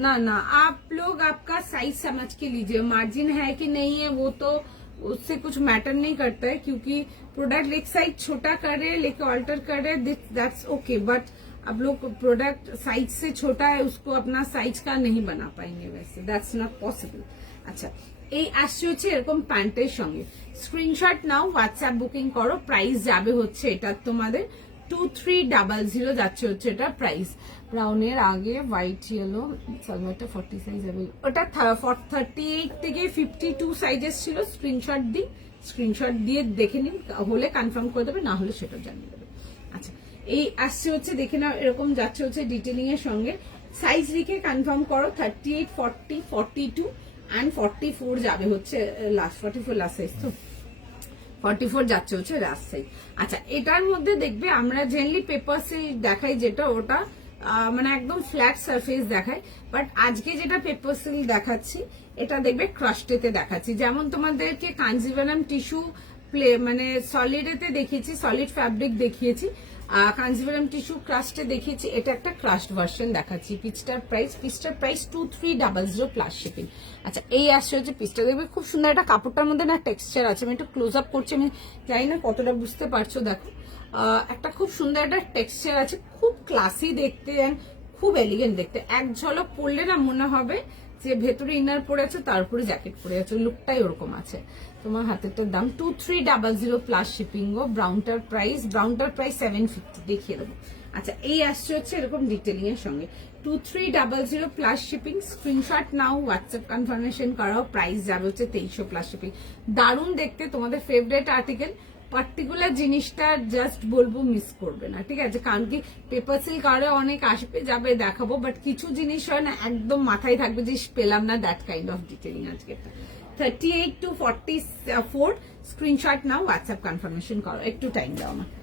ना ना, आप लोग आपका साइज समझ के लीजिए, मार्जिन है कि नहीं है वो तो उससे कुछ मैटर नहीं करता है, क्योंकि प्रोडक्ट एक साइज छोटा कर रहे हैं, लेके ऑल्टर कर रहे हैं, दैट्स ओके, बट अब लोग प्रोडक्ट साइज से छोटा है उसको अपना साइज का नहीं बना पाएंगे, वैसे दैट्स नॉट पॉसिबल। अच्छा, এই আসছে হচ্ছে এরকম প্যান্টের সঙ্গে। স্ক্রিনশট নাও, হোয়াটসঅ্যাপ বুকিং করো। প্রাইস যাবে হচ্ছে এটা তোমাদের 2300 যাচ্ছে হচ্ছে এটা প্রাইস। ব্রাউনের আগে হোয়াইট ইয়েলো, সালভারটা 40 সাইজ হবে, ওটা 38 থেকে 52 সাইজেস ছিল। স্ক্রিনশট দিই, স্ক্রিনশট দিয়ে দেখে নিন, হলে কনফার্ম করে দেবে, না হলে সেটা জানিয়ে দেবে। আচ্ছা, এই আসছে হচ্ছে দেখে নাও, এরকম যাচ্ছে হচ্ছে ডিটেলিং এর সঙ্গে। সাইজ লিখে কনফার্ম করো। 38, 40, 42 and 44 যাবে হচ্ছে লাস্ট, 44 লাস্ট সাইজ তো। 44 যাচ্ছে হচ্ছে রাস্ট সাইজ। আচ্ছা, এটার মধ্যে দেখবে আমরা জেনারেলি পেপার সিল্ক দেখাই যেটা, ওটা মানে একদম ফ্ল্যাট সারফেস দেখায়, বাট আজকে যেটা পেপার সিল্ক দেখাচ্ছি এটা দেখবে ক্রাস্টেতে দেখাচ্ছি। যেমন তোমাদেরকে কাঞ্জিভারাম টিস্যু মানে সলিডেতে দেখিয়েছি, সলিড ফ্যাব্রিক দেখিয়েছি, কাঞ্জিভারাম টিস্যু ক্রাস্টে দেখিয়েছি, এটা একটা ক্রাস্ট ভার্সন দেখাচ্ছি। পিসটার প্রাইস 2300 প্লাস শিপিং। আচ্ছা, এই আসছে হচ্ছে পিসটা, দেখবে খুব সুন্দর একটা কাপড়টার মধ্যে না টেক্সচার আছে। আমি একটু ক্লোজ আপ করছি, আমি জানি না কতটা বুঝতে পারছো, দেখো একটা খুব সুন্দর একটা টেক্সচার আছে, খুব ক্লাসি দেখতে এন্ড খুব এলিগেন্ট দেখতে। এক ঝলক পরলে না মনে হবে যে ভেতরে ইনার পরে আছে, তারপরে জ্যাকেট পরে আছে, লুকটাই ওরকম আছে। তোমার হাতেরটার দাম 2300 প্লাস শিপিং গো। ব্রাউনটার প্রাইস 750 দেখিয়ে দেবো। আচ্ছা, এই আসছে হচ্ছে এরকম ডিটেলিং এর সঙ্গে 2300 প্লাস শিপিং। স্ক্রিনশট নাও, হোয়াটসঅ্যাপ কনফার্মেশন করাও, প্রাইস যাবে হচ্ছে 2300 প্লাস শিপিং। দারুণ দেখতে, তোমাদের ফেভারিট আর্টিকেল। পার্টিকুলার জিনিসটা জাস্ট বলবো মিস করবে না, ঠিক আছে? কারণ কি পেপার সিল্ক আরে অনেক আসবে যাবে দেখাবো, বাট কিছু জিনিস হয় না একদম মাথায় থাকবে যে পেলাম না, দ্যাট কাইন্ড অফ ডিটেলিং আজকে। 38 to 44 স্ক্রিনশট নাও, হোয়াটসঅ্যাপ কনফার্মেশন করো, একটু টাইম দাও আমাকে।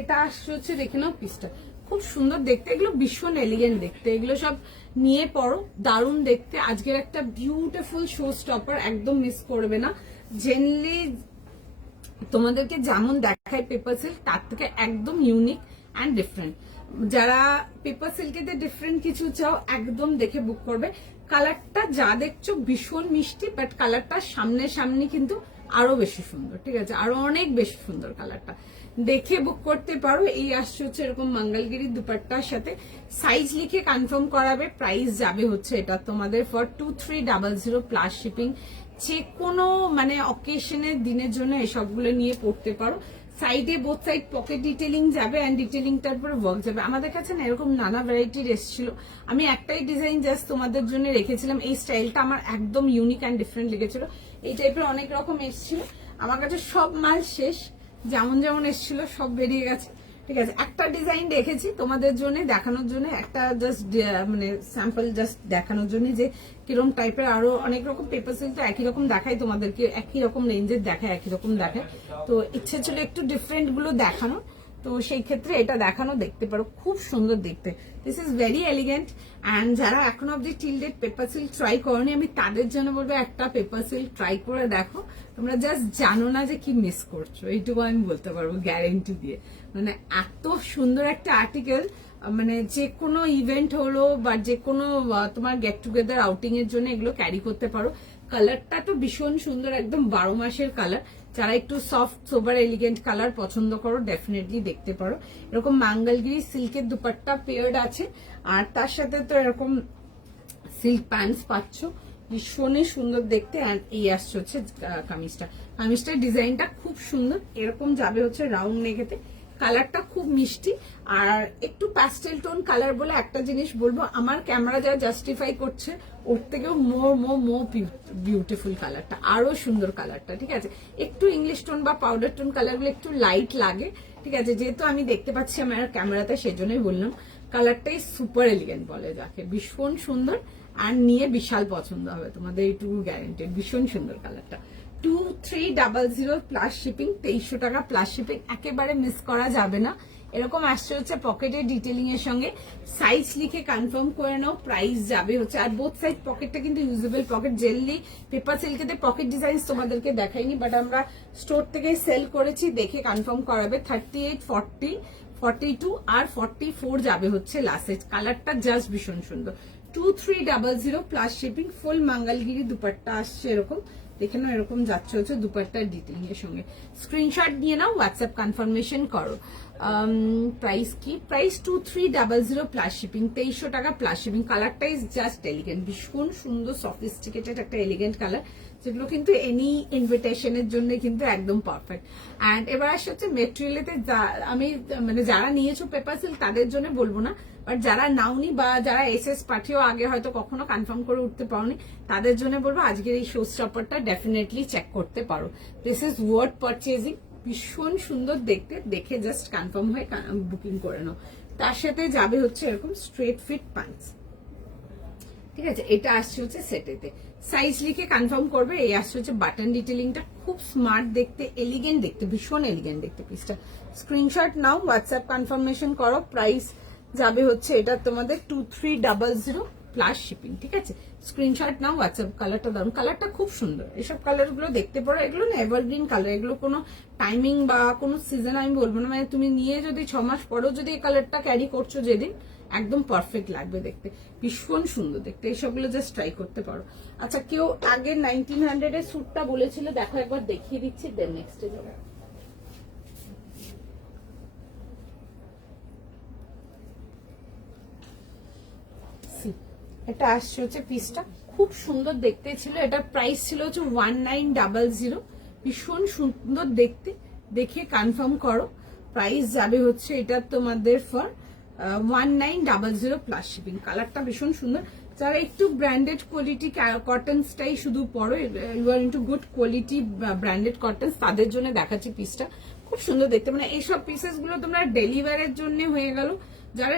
এটা আসছে হচ্ছে, দেখে নাও পিসটা, খুব সুন্দর দেখতে, এগুলো ভীষণ এলিগেন্ট দেখতে, এগুলো সব নিয়ে পড়ো, দারুণ দেখতে। আজকের একটা বিউটিফুল শো স্টপার, একদম মিস করবে না। জেনারেলি তোমাদেরকে যেমন দেখায় পেপার সিল্ক, তার থেকে একদম ইউনিক অ্যান্ড ডিফারেন্ট। যারা পেপার সিল্কেতে ডিফারেন্ট কিছু চাও একদম দেখে বুক করবে। কালারটা যা দেখছো ভীষণ মিষ্টি, বাট কালারটা সামনে সামনে কিন্তু আরো বেশি সুন্দর, ঠিক আছে? আরো অনেক বেশি সুন্দর কালারটা, দেখে বুক করতে পারো। এই আসছে হচ্ছে এরকম মঙ্গলগিরি দুপাট্টার সাথে, সাইজ লিখে কনফার্ম করাবে, প্রাইস যাবে হচ্ছে এটা তোমাদের ফর 2300 প্লাস শিপিং। যে কোনো মানে অকেশনের দিনের জন্য এসবগুলো নিয়ে পড়তে পারো। সাইডে বোথ সাইড পকেট ডিটেলিং যাবে অ্যান্ড ডিটেলিংটার পরে ওয়ার্ক যাবে। আমাদের কাছে না এরকম নানা ভ্যারাইটির এসেছিল, আমি একটাই ডিজাইন জাস্ট তোমাদের জন্য রেখেছিলাম। এই স্টাইলটা আমার একদম ইউনিক অ্যান্ড ডিফারেন্ট লেগেছিল। এই টাইপের অনেক রকম এসেছিল, আমার কাছে সব মাল শেষ, যেমন যেমন এসেছিল সব বেরিয়ে গেছে, ঠিক আছে? একটা ডিজাইন রেখেছি তোমাদের জন্য দেখানোর জন্য, একটা জাস্ট মানে স্যাম্পল জাস্ট দেখানোর জন্য যে কিরকম টাইপের আরো অনেক রকম পেপার সিল্ক তো একই রকম দেখায় তোমাদেরকে, একই রকম রেঞ্জের দেখায়, একই রকম দেখায়, তো ইচ্ছে ছিল একটু ডিফারেন্ট গুলো দেখানো, তো সেই ক্ষেত্রে এটা দেখানো, দেখতে পারো, খুব সুন্দর দেখতে। This is very elegant. And যারা এখন অব্দি till date paper silk try করনি, আমি তাদের জন্য বলবো একটা পেপার সিল্ক ট্রাই করে দেখো, তোমরা জাস্ট জানো না যে কি মিস করছো, এইটুকু আমি বলতে পারবো গ্যারেন্টি দিয়ে। মানে এত সুন্দর একটা আর্টিকেল, মানে যে কোনো ইভেন্ট হলো বা যে কোনো তোমার গেট টুগেদার আউটিং এর জন্য এগুলো ক্যারি করতে পারো। কালারটা তো ভীষণ সুন্দর, একদম 12 মাসের কালার। যারা একটু সফট সোবার এলিগেন্ট কালার পছন্দ করো ডেফিনেটলি দেখতে পারো। এরকম মঙ্গলগিরি সিল্কের দুপাট্টা পেয়ার্ড আছে, আর তার সাথে তো এরকম সিল্ক প্যান্টস পাচ্ছ, ভীষণই সুন্দর দেখতে। এই আসছে হচ্ছে কামিজটার ডিজাইনটা খুব সুন্দর, এরকম যাবে হচ্ছে রাউন্ড নেকেতে। কালারটা খুব মিষ্টি আর একটু প্যাস্টেল টোন কালার বলে একটা জিনিস বলবো, আমার ক্যামেরা যা জাস্টিফাই করছে ওর থেকেও মোর বিউটিফুল কালারটা, আরো সুন্দর কালারটা, ঠিক আছে? একটু ইংলিশ টোন বা পাউডার টোন কালারগুলো একটু লাইট লাগে, ঠিক আছে? যেহেতু আমি দেখতে পাচ্ছি আমার ক্যামেরাতে, সেজন্যই বললাম। কালারটাই সুপার এলিগেন্ট বলে যাকে, ভীষণ সুন্দর আর নিয়ে বিশাল পছন্দ হবে তোমাদের, এইটুকু গ্যারেন্টেড। ভীষণ সুন্দর কালারটা। 2300 প্লাস শিপিং, 2300 টাকা প্লাস শিপিং, একেবারে মিস করা যাবে না। এরকম আসছে হচ্ছে পকেটের ডিটেলিং এর সঙ্গে। সাইজ লিখে কনফার্ম করে নাও, প্রাইস যাবে হচ্ছে। আর বোথ সাইড পকেটটা কিন্তু ইউজেবল পকেট। জেনলি পেপার সিল্কেতে পকেট ডিজাইন তোমাদেরকে দেখাইনি, বাট আমরা স্টোর থেকে সেল করেছি, দেখে কনফার্ম করাবে। 38, 40, 42 আর 44 যাবে হচ্ছে লাস্ট সাইজ। কালারটা জাস্ট ভীষণ সুন্দর। 2300 প্লাস শিপিং, ফুল মাঙ্গলগিরি দুপাট্টা আসছে এরকম, দেখে নাও এরকম যাচ্ছে হচ্ছে দুপাট্টার ডিটেইলিং এর সঙ্গে। স্ক্রিনশট নিয়ে নাও, হোয়াটসঅ্যাপ কনফার্মেশন করো। প্রাইস কি? প্রাইস 2300 প্লাস শিপিং, 2300 টাকা প্লাস শিপিং। কালারটা ইজ জাস্ট এলিগেন্ট, ভীষণ সুন্দর সফিস্টিকেটেড একটা এলিগেন্ট কালার, যেগুলো কিন্তু এনি ইনভিটেশনের জন্য কিন্তু একদম পারফেক্ট। অ্যান্ড এবার আসছে হচ্ছে মেটেরিয়ালেতে, আমি মানে যারা নিয়েছো পেপার সিল্ক তাদের জন্য বলবো না, বাট যারা নাওনি বা যারা এসএস পাঠিয়েও আগে হয়তো কখনো কনফার্ম করে উঠতে পারোনি, তাদের জন্য বলবো আজকের এই শো স্টপারটা ডেফিনেটলি চেক করতে পারো। দিস ইজ ওয়ার্থ পারচেজিং, ভীষণ সুন্দর দেখতে, দেখে জাস্ট কনফার্ম হয়ে বুকিং করে নাও। তার সাথে যাবে হচ্ছে এরকম স্ট্রেট ফিট প্যান্টস, ঠিক আছে? এটা আসছে হচ্ছে সেটেতে, সাইজ লিখে কনফার্ম করবে। এই আসছে হচ্ছে বাটন ডিটেলিংটা, খুব স্মার্ট দেখতে, এলিগেন্ট দেখতে, ভীষণ এলিগেন্ট দেখতে পিসটা। স্ক্রিনশট নাও, হোয়াটসঅ্যাপ কনফার্মেশন করো। প্রাইস যাবে হচ্ছে এটা তোমাদের 2300 প্লাস শিপিং, ঠিক আছে? স্ক্রিনশট নাও, হোয়াটসঅ্যাপ। কালারটা দারুন, কালারটা খুব সুন্দর। এসব কালার গুলো দেখতে পারো, এগুলো না এভারগ্রিন কালার, এগুলো কোনো টাইমিং বা কোনো সিজন আমি বলবো না, মানে তুমি নিয়ে যদি 6 মাস পরেও যদি এই কালারটা ক্যারি করছো যেদিন, একদম পারফেক্ট লাগবে দেখতে, ভীষণ সুন্দর দেখতে। এইসবগুলো জাস্ট ট্রাই করতে পারো। আচ্ছা, কেউ আগে 1900 এর স্যুটটা বলেছিল, দেখো একবার দেখিয়ে দিচ্ছি, দেন নেক্সটে যাবো। এটা আসছে হচ্ছে পিসটা, খুব সুন্দর দেখতে ছিল। এটার প্রাইস ছিল হচ্ছে 1900, ভীষণ সুন্দর দেখতে, দেখে কনফার্ম করো। প্রাইস যাবে হচ্ছে এটা তোমাদের ফর 1900 প্লাস শিপিং। কালারটা ভীষণ সুন্দর। যারা একটু ব্র্যান্ডেড কোয়ালিটি কটনসটাই শুধু পরো, you are into good quality branded cottons, তাদের জন্য দেখাচ্ছি পিসটা, খুব সুন্দর দেখতে। মানে এইসব পিসেস গুলো তোমরা ডেলিভারের জন্য হয়ে গেল। যারা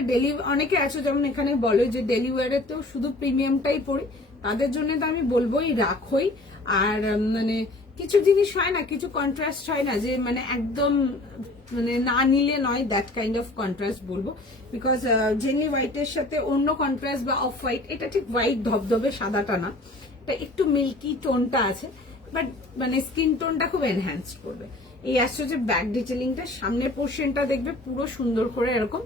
অনেকে আছো যেমন এখানে বলো যে ডেলিভারে তো শুধু প্রিমিয়ামটাই পড়ি, তাদের জন্য তো আমি বলবোই রাখোই। আর মানে কিছু জিনিস হয় না, কিছু কন্ট্রাস্ট হয় না যে মানে একদম মানে না নিলে নয়, দ্যাট কাইন্ড অফ কন্ট্রাস্ট বলবো। বিকজ জেনি হোয়াইটের সাথে অন্য কন্ট্রাস্ট বা অফ হোয়াইট, এটা ঠিক হোয়াইট ধবধবে সাদাটা না, এটা একটু মিল্কি টোনটা আছে, বাট মানে স্কিন টোনটা খুব এনহ্যান্স করবে। এই আসছে যে ব্যাক ডিটেলিংটা, সামনের পোর্শনটা দেখবে পুরো সুন্দর করে এরকম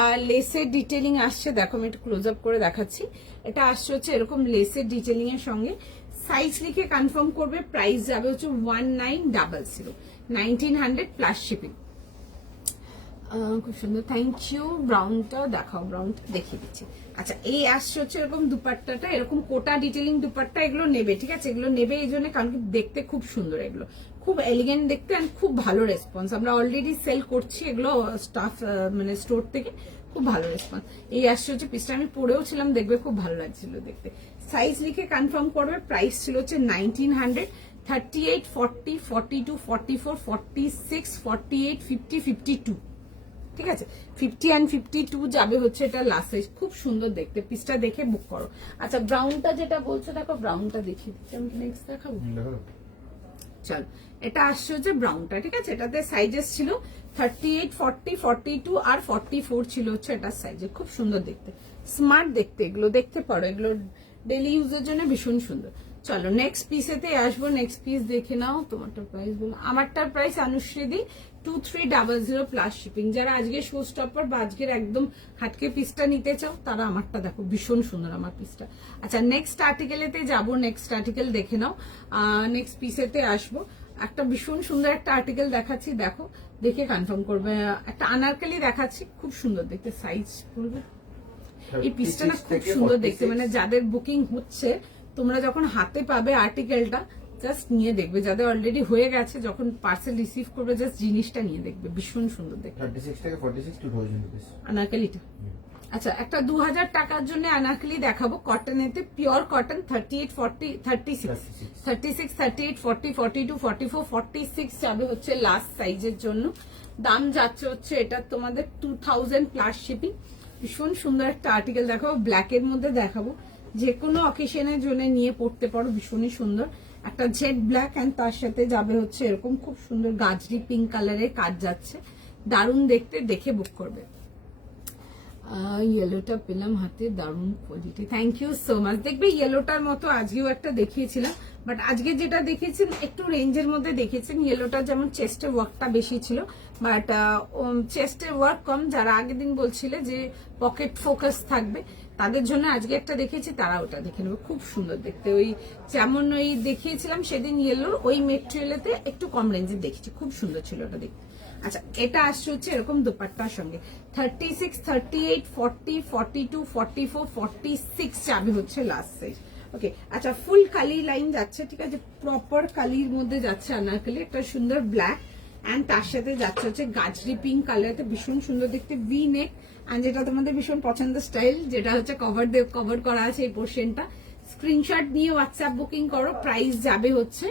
আর লেসের ডিটেলিং আসছে। দেখো আমি একটু ক্লোজ আপ করে দেখাচ্ছি। এটা আসছে হচ্ছে এরকম লেসের ডিটেলিং এর সঙ্গে। সাইজ লিখে কনফার্ম করবে। প্রাইস যাবে হচ্ছে 1900, 1900 প্লাস শিপিং। খুব সুন্দর, থ্যাংক ইউ। ব্রাউনটা দেখাও, ব্রাউনটা দেখিয়ে দিচ্ছি। আচ্ছা, এই আসছে হচ্ছে এরকম দুপাট্টাটা, এরকম কোটা ডিটেলিং দুপাট্টা, এগুলো নেবে, ঠিক আছে? এগুলো নেবে এই জন্য কারণ কি দেখতে খুব সুন্দর, এগুলো খুব এলিগেন্ট দেখতে অ্যান্ড খুব ভালো রেসপন্স। আমরা অলরেডি সেল করছি এগুলো স্টাফ মানে স্টোর থেকে, খুব ভালো রেসপন্স। এই আসছে হচ্ছে পিসটা, আমি পরেও ছিলাম, দেখবে খুব ভালো লাগছিল দেখতে। সাইজ লিখে কনফার্ম করবে। প্রাইস ছিল হচ্ছে 1900, 38, 40, 42, 44, 46, 48, 50, 52, ঠিক আছে? 50 and 52 যাবে হচ্ছে এটা লাস্ট সাইজ। খুব সুন্দর দেখতে, পিসটা দেখে বুক করো। আচ্ছা, ব্রাউনটা যেটা বলছো, দেখো ব্রাউনটা দেখিয়ে দিচ্ছি, আমি নেক্সট দেখাবো। চলো, এটা আসছে হচ্ছে ব্রাউনটা, ঠিক আছে? এটাতে সাইজেস ছিল 38, 40, 42 আর 44 ছিল হচ্ছে এটার সাইজে। খুব সুন্দর দেখতে, স্মার্ট দেখতে, এগুলো দেখতে পারো, এগুলো ডেলি ইউজের জন্য ভীষণ সুন্দর। চলো নেক্সট পিসেতে আসবো। নেক্সট পিস দেখে নাও। তোমারটার প্রাইস বলো। আমারটার প্রাইস অনুশ্রীদি 2300 প্লাস শিপিং। যারা আজকে শো স্টপার বা আজকের একদম হাটকে পিসটা নিতে চাও, তারা আমারটা দেখো, ভীষণ সুন্দর আমার পিসটা। আচ্ছা, নেক্সট আর্টিকেলেতে যাবো। নেক্সট আর্টিকেল দেখে নাও। নেক্সট পিসেতে আসবো। একটা ভীষণ সুন্দর একটা আর্টিকেল দেখাচ্ছি, দেখো, দেখে কনফার্ম করবে। একটা আনারকলি দেখাচ্ছি, খুব সুন্দর দেখতে। সাইজ বলবে। এই পিসটা না খুব সুন্দর দেখতে, মানে যাদের বুকিং হচ্ছে, তোমরা যখন হাতে পাবে আর্টিকেলটা, জাস্ট নিয়ে দেখবে। যাদের অলরেডি হয়ে গেছে, যখন পার্সেল রিসিভ করবে, জাস্ট জিনিসটা নিয়ে দেখবে, ভীষণ সুন্দর দেখবে। 36 থেকে 46, 2000 রুপিস আনারকলিটা। আচ্ছা, একটা 2000 টাকার জন্য আনারকলি দেখাবো, কটনেতে, পিওর কটন। 38, 40, 36, 38, 40, 42, 44, 46 যাবে হচ্ছে লাস্ট সাইজের জন্য। দাম যাচ্ছে হচ্ছে এটা তোমাদের 2000 প্লাস শিপিং। ভীষণ সুন্দর একটা আর্টিকেল দেখাবো, ব্ল্যাকের মধ্যে দেখাবো, যে কোনো অকেশনের জন্য নিয়ে পড়তে পারো, ভীষণই সুন্দর একটা জেড ব্ল্যাক অ্যান্ড তার সাথে যাবে হচ্ছে এরকম খুব সুন্দর গাজরি পিঙ্ক কালারের কাজ যাচ্ছে, দারুণ দেখতে, দেখে বুক করবে। ইয়েলোটা পেলাম হাতে, দারুণ quality, thank you so much. দেখবে ইয়েলোটার মতো আজকেও একটা দেখিয়েছিলাম, বাট আজকে যেটা দেখেছেন একটু রেঞ্জের মধ্যে দেখেছেন। ইয়েলোটা যেমন চেস্টের ওয়ার্কটা বেশি ছিল, বাট চেস্টের ওয়ার্ক কম। যারা আগের দিন বলছিলে যে পকেট ফোকাস থাকবে তাদের জন্য আজকে একটা দেখেছি, তারা ওটা দেখে নেবে, খুব সুন্দর দেখতে। ওই যেমন ওই দেখিয়েছিলাম সেদিন ইয়েলোর ওই মেটেরিয়ালেতে একটু কম রেঞ্জে দেখেছি, খুব সুন্দর ছিল ওটা দেখতে। আচ্ছা, এটা আসছে হচ্ছে এরকম দুপাট্টার সঙ্গে 36, 38, 40, 42, 44, 46 যাবে হচ্ছে লাস্ট সাইজ। ওকে, আচ্ছা ফুল কালি লাইন যাচ্ছে, ঠিক আছে, প্রপার কালির মধ্যে যাচ্ছে আনারকলি, একটা সুন্দর ব্ল্যাক অ্যান্ড তার সাথে যাচ্ছে হচ্ছে গাজরি পিঙ্ক কালারতে, ভীষণ সুন্দর দেখতে, ভি নেক, অ্যান্ড যেটা তোমাদের ভীষণ পছন্দের স্টাইল, যেটা হচ্ছে কভার করা আছে এই পোর্শনটা। স্ক্রিনশট নিয়ে হোয়াটসঅ্যাপ বুকিং করো, প্রাইস যাবে হচ্ছে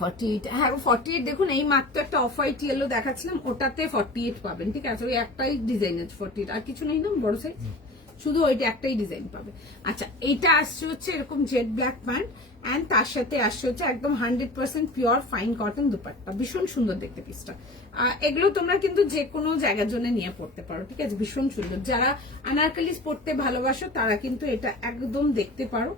48। হ্যাঁ 48, দেখুন এই মাত্র একটা অফ হোয়াইট ইয়েলো দেখাচ্ছিলাম, ওটাতে 48 পাবেন, ঠিক আছে, ওই একটাই ডিজাইন আছে 48, আর কিছু নেই না বড় সাইজ, শুধু ওইটা একটাই ডিজাইন পাবে। আচ্ছা, এটা আসছে হচ্ছে এরকম জেড ব্ল্যাক প্যান্ট অ্যান্ড তার সাথে আসছে হচ্ছে একদম 100% পিওর ফাইন কটন দুপাট্টা, ভীষণ সুন্দর দেখতে পিসটা। এগুলো তোমরা কিন্তু যে কোনো জায়গার জন্য নিয়ে পড়তে পারো, ঠিক আছে, ভীষণ সুন্দর। যারা আনারকলিস পড়তে ভালোবাসো তারা কিন্তু এটা একদম দেখতে পারো।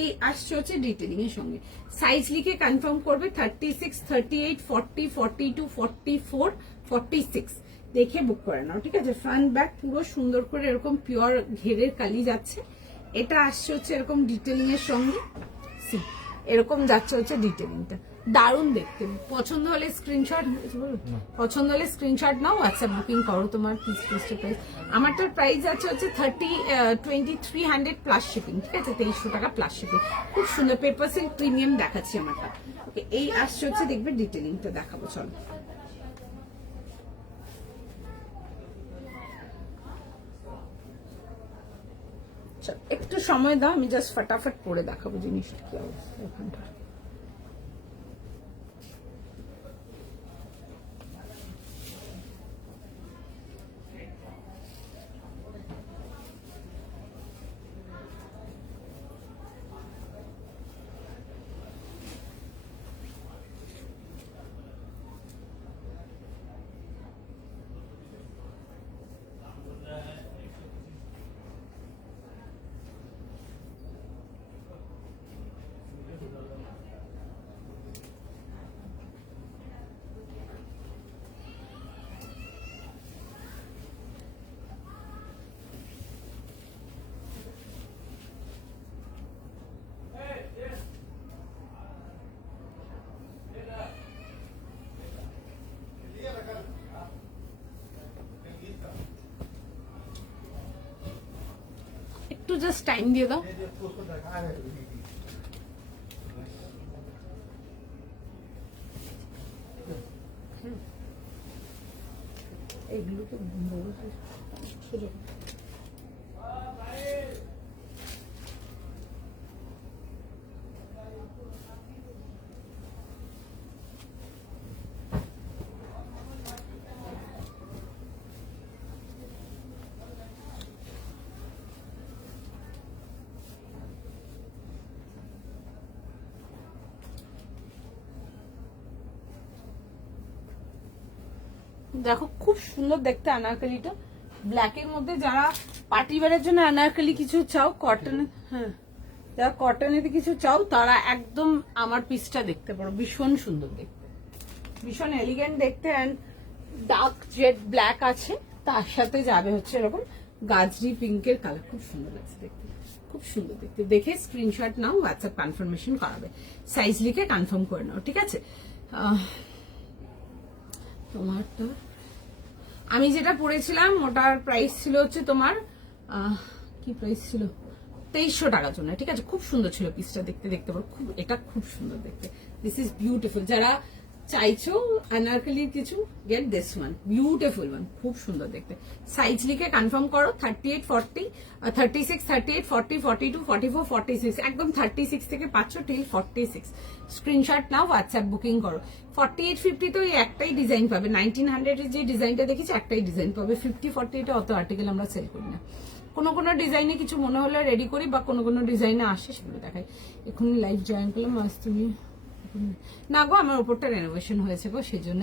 এই আসছে হচ্ছে ডিটেলিং এর সঙ্গে, সাইজ লিখে কনফার্ম করবে 36, 38, 40, 42, 44, 46 দেখে বুক করে নাও, ঠিক আছে। ফ্রন্ট ব্যাক পুরো সুন্দর করে এরকম পিওর ঘেরের কালি যাচ্ছে, এটা আসছে হচ্ছে এরকম ডিটেলিং এর সঙ্গে, এরকম যাচ্ছে হচ্ছে ডিটেলিংটা, দারুণ দেখতে। পছন্দ হলে স্ক্রিনশট নাও, হোয়াটসঅ্যাপ বুকিং করো তোমার পিস প্রাইস। আমারটার প্রাইস আছে হচ্ছে 2300 প্লাস শিপিং, ঠিক আছে, 2300 টাকা প্লাস শিপিং, খুব সুন্দর পেপার সিল্ক প্রিমিয়াম দেখাচ্ছি আমারটা। ওকে, এই আসছে হচ্ছে দেখবে ডিটেলিংটা দেখাবো, চলো। একটু সময় দাও, আমি জাস্ট ফটাফট পরে দেখাবো জিনিসটা কি অবস্থা এখানটা। একটু জাস্ট টাইম দিয়ে দাও। এগুলো তো বড় ছোট। দেখো খুব সুন্দর দেখতে আনারকলিটা, ব্ল্যাকের মধ্যে। যারা পার্টি ওয়্যারের জন্য আনারকলি কিছু চাও, কটন, হ্যাঁ যারা কটনের কিছু চাও তারা একদম আমার পিসটা দেখতে পারো, ভীষণ সুন্দর দেখতে, ভীষণ এলিগেন্ট দেখতে, অ্যান্ড ডার্ক জেড ব্ল্যাক আছে, তার সাথে যাবে হচ্ছে এরকম গাজরি পিঙ্কের কালার, খুব সুন্দর লাগছে দেখতে, খুব সুন্দর দেখতে। দেখে স্ক্রিনশট নাও, হোয়াটসঅ্যাপ কনফার্মেশন করাবে, সাইজ লিখে কনফার্ম করে নাও, ঠিক আছে। তোমারটা আমি যেটা পড়েছিলাম ওটার প্রাইস ছিল হচ্ছে তোমার কি প্রাইস ছিল, 2300 টাকার জন্য, ঠিক আছে, খুব সুন্দর ছিল পিসটা দেখতে, দেখতে পারো, খুব, এটা খুব সুন্দর দেখতে, দিস ইজ বিউটিফুল। যারা চাইছো আনারকলির কিছু, get this one, beautiful one, খুব সুন্দর দেখতে। সাইজ লিখে কনফার্ম করো 38, 40, 36, 38, 40, 42, 44, 46, একদম 36 থেকে পাচ্ছ টিল 46। স্ক্রিনশট নাও, হোয়াটসঅ্যাপ বুকিং করো। 48, 50 তো এই একটাই ডিজাইন পাবে, 1900 এর যে ডিজাইনটা দেখেছি একটাই ডিজাইন পাবে। 50, 40 এটা অত আর্টিকেল আমরা সেল করি না। কোনো কোনো ডিজাইনে কিছু মনে হলে রেডি করি, বা কোনো কোনো ডিজাইনে আসে সেগুলো দেখাই। এখনই লাইভ জয়েন করলাম, আজ তুমি না গো, আমার উপরটা রেনোভেশন হয়েছে গো, সেই জন্য।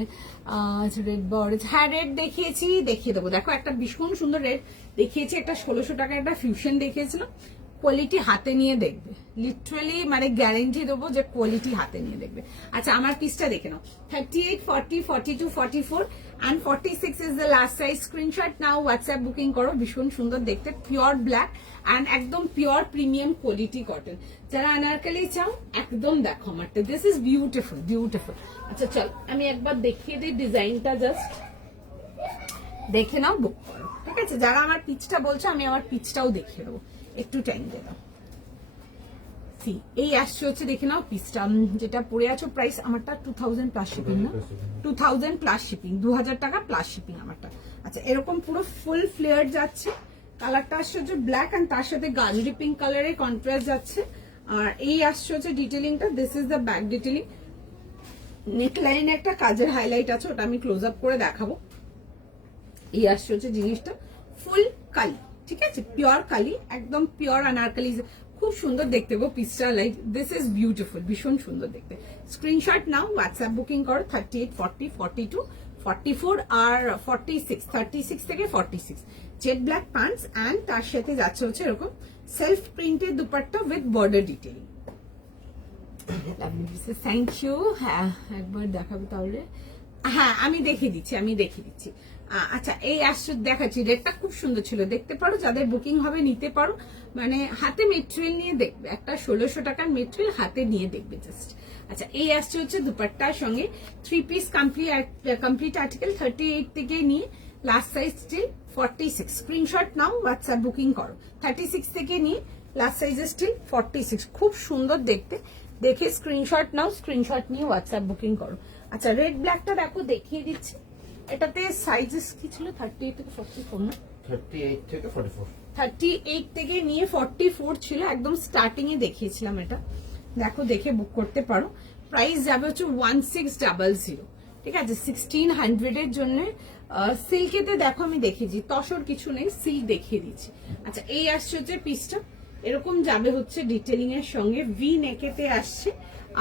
রেড বা অরেঞ্জ, হ্যাঁ রেড দেখিয়েছি, দেখিয়ে দেবো। দেখো একটা ভীষণ সুন্দর রেড দেখিয়েছি, একটা 1600 টাকা একটা ফিউশন দেখিয়েছিলাম। কোয়ালিটি হাতে নিয়ে দেখবে, লিটারালি মানে গ্যারেন্টি দেবো যে কোয়ালিটি হাতে নিয়ে দেখবে। আচ্ছা আমার পিসটা দেখে নাও, 38, 40, 42, 44 and 46 is the last size. Screenshot নাও, হোয়াটসঅ্যাপ বুকিং করো। ভীষণ সুন্দর দেখতে, পিওর ব্ল্যাক অ্যান্ড একদম পিওর প্রিমিয়াম কোয়ালিটি কটন। যারা আনারকলি চাও একদম দেখো আমারটা, দিস ইজ বিউটিফুল বিউটিফুল। আচ্ছা চল আমি একবার দেখিয়ে দিই ডিজাইনটা, জাস্ট দেখে নাও, বুক করো, ঠিক আছে? যারা আমার পিচটা বলছো আমি আমার পিচটাও দেখিয়ে দেবো, একটু টাইম দিয়ে দাও। এই আসছে হচ্ছে, দেখে নাও পিসটা যেটা পরে আছো। প্রাইস আমারটা 2000 প্লাস শিপিং, না 2000 প্লাস শিপিং, 2000 টাকা প্লাস শিপিং আমারটা। আচ্ছা এরকম পুরো ফুল ফ্লেয়ার যাচ্ছে, কালারটা আসছে হচ্ছে ব্ল্যাক এন্ড তার সাথে গাজরি পিঙ্ক কালারের কন্ট্রাস্ট যাচ্ছে। আর এই আসছে হচ্ছে ডিটেলিংটা, this is the back detailing. Neck লাইনে একটা কাজের হাইলাইট আছে, ওটা আমি ক্লোজ আপ করে দেখাবো। এই আসছে হচ্ছে জিনিসটা ফুল কালি, ঠিক আছে? পিওর কালি, একদম পিওর আনারকলি, খুব সুন্দর দেখতে গো পিসটা। লাইক দিস ইজ বিউটিফুল, ভীষণ সুন্দর দেখতে। স্ক্রিনশট নাও, হোয়াটসঅ্যাপ বুকিং করো। 38, 40, 42, 44 আর 46, 36 থেকে 46। জেড ব্ল্যাক প্যান্টস অ্যান্ড তার সাথে যাচ্ছে হচ্ছে এরকম self printed dupatta with border detailing. Thank you. হ্যাঁ একবার দেখাবো তাহলে, হ্যাঁ আমি দেখিয়ে দিচ্ছি। আচ্ছা এই আসছে দেখাচ্ছি, রেটটা খুব সুন্দর ছিল, দেখতে পারো। যাদের বুকিং হবে নিতে পারো, মানে হাতে মেটেরিয়াল নিয়ে দেখবে, একটা 1600 টাকার মেটেরিয়াল হাতে নিয়ে দেখবে জাস্ট। আচ্ছা এই আসছে হচ্ছে দুপাট্টার সঙ্গে 3 পিস কমপ্লিট আর্টিকেল, 38 থেকে নিয়ে লাস্ট সাইজ স্টিল 46। স্ক্রিনশট নাও, হোয়াটসঅ্যাপ বুকিং করো। 36 থেকে নিয়ে লাস্ট সাইজ স্টিল 46, খুব সুন্দর দেখতে। দেখে স্ক্রিনশট নাও, স্ক্রিনশট নিয়ে হোয়াটসঅ্যাপ বুকিং করো। আচ্ছা রেড ব্ল্যাকটা দেখো, দেখিয়ে দিচ্ছি। এটাতে সাইজেস কি ছিল? 38 থেকে 44 না? 38 থেকে 44। 38 থেকে নিয়ে 44 ছিল, একদম স্টার্টিং এ দেখিয়েছিলাম এটা। দেখো, দেখে বুক করতে পারো। প্রাইস যাবে হচ্ছে 1600, ঠিক আছে? 1600 এর জন্য। সিল্কেতে দেখো আমি দেখিয়েছি, তসর কিছু নেই, সিল্ক দেখিয়ে দিচ্ছি। আচ্ছা এই আসছে হচ্ছে পিসটা, এরকম যাবে হচ্ছে ডিটেলিং এর সঙ্গে, ভি নেকেতে আসছে।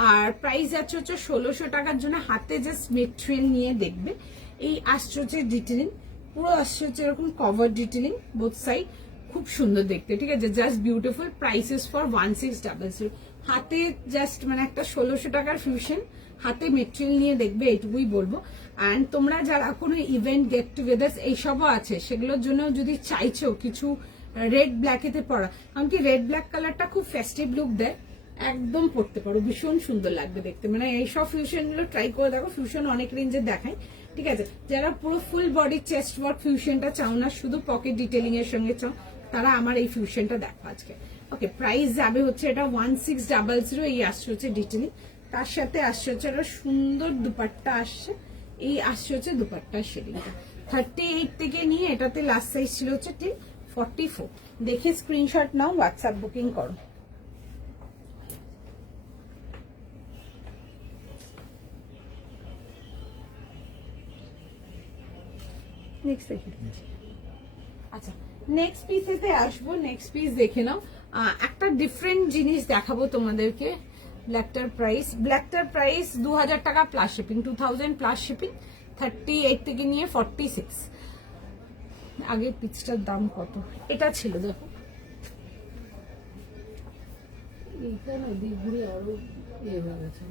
আর প্রাইস যাচ্ছে হচ্ছে 1600 টাকার জন্য, হাতে জাস্ট মেটেরিয়াল নিয়ে দেখবে। এই আসছে হচ্ছে ডিটেলিং, পুরো আসছে হচ্ছে এরকম কভার ডিটেলিং বোথ সাইড, খুব সুন্দর দেখতে, ঠিক আছে? Just beautiful. প্রাইসেস ফর 1600, হাতে জাস্ট মানে একটা 1600 টাকার ফিউশন, হাতে মেটেরিয়াল নিয়ে দেখবে, এইটুকুই বলবো। অ্যান্ড তোমরা যারা কোনো ইভেন্ট গেট টুগেদার এইসবও আছে, সেগুলোর জন্য যদি চাইছো কিছু রেড ব্ল্যাকেতে পরা, কারণ কি রেড ব্ল্যাক কালারটা খুব ফেস্টিভ লুক দেয়, একদম পড়তে পারো, ভীষণ সুন্দর লাগবে দেখতে। মানে এইসব ফিউশন গুলো ট্রাই করে দেখো, ফিউশন অনেক রেঞ্জের দেখায়, ঠিক আছে? যারা পুরো ফুল বডি চেস্ট ওয়ার্ক ফিউশনটা চাও না, শুধু পকেট ডিটেলিং এর সঙ্গে চাও, তারা আমার এই ফিউশনটা দেখো আজকে। ওকে, প্রাইস যাবে হচ্ছে এটা 1600। এই আসছে হচ্ছে ডিটেলিং, তার সাথে আসছে হচ্ছে একটা সুন্দর দুপাট্টা আসছে। এই আসছে হচ্ছে দুপাট্টার শেডিংটা। 38 থেকে নিয়ে এটাতে লাস্ট সাইজ ছিল হচ্ছে ঠিক 44। দেখে স্ক্রিনশট নাও, হোয়াটসঅ্যাপ বুকিং করো। আচ্ছা নেক্সট পিসেতে আসবো, নেক্সট পিস দেখে নাও। একটা ডিফারেন্ট জিনিস দেখাবো তোমাদেরকে। ব্ল্যাকটার প্রাইস 2000 টাকা প্লাস শিপিং, 2000 প্লাস শিপিং, 38 থেকে নিয়ে 46। আগে পিসটার দাম কত এটা ছিল দেখো, এইখানে দিক ঘুরে আরো ইয়ে হয়ে গেছে।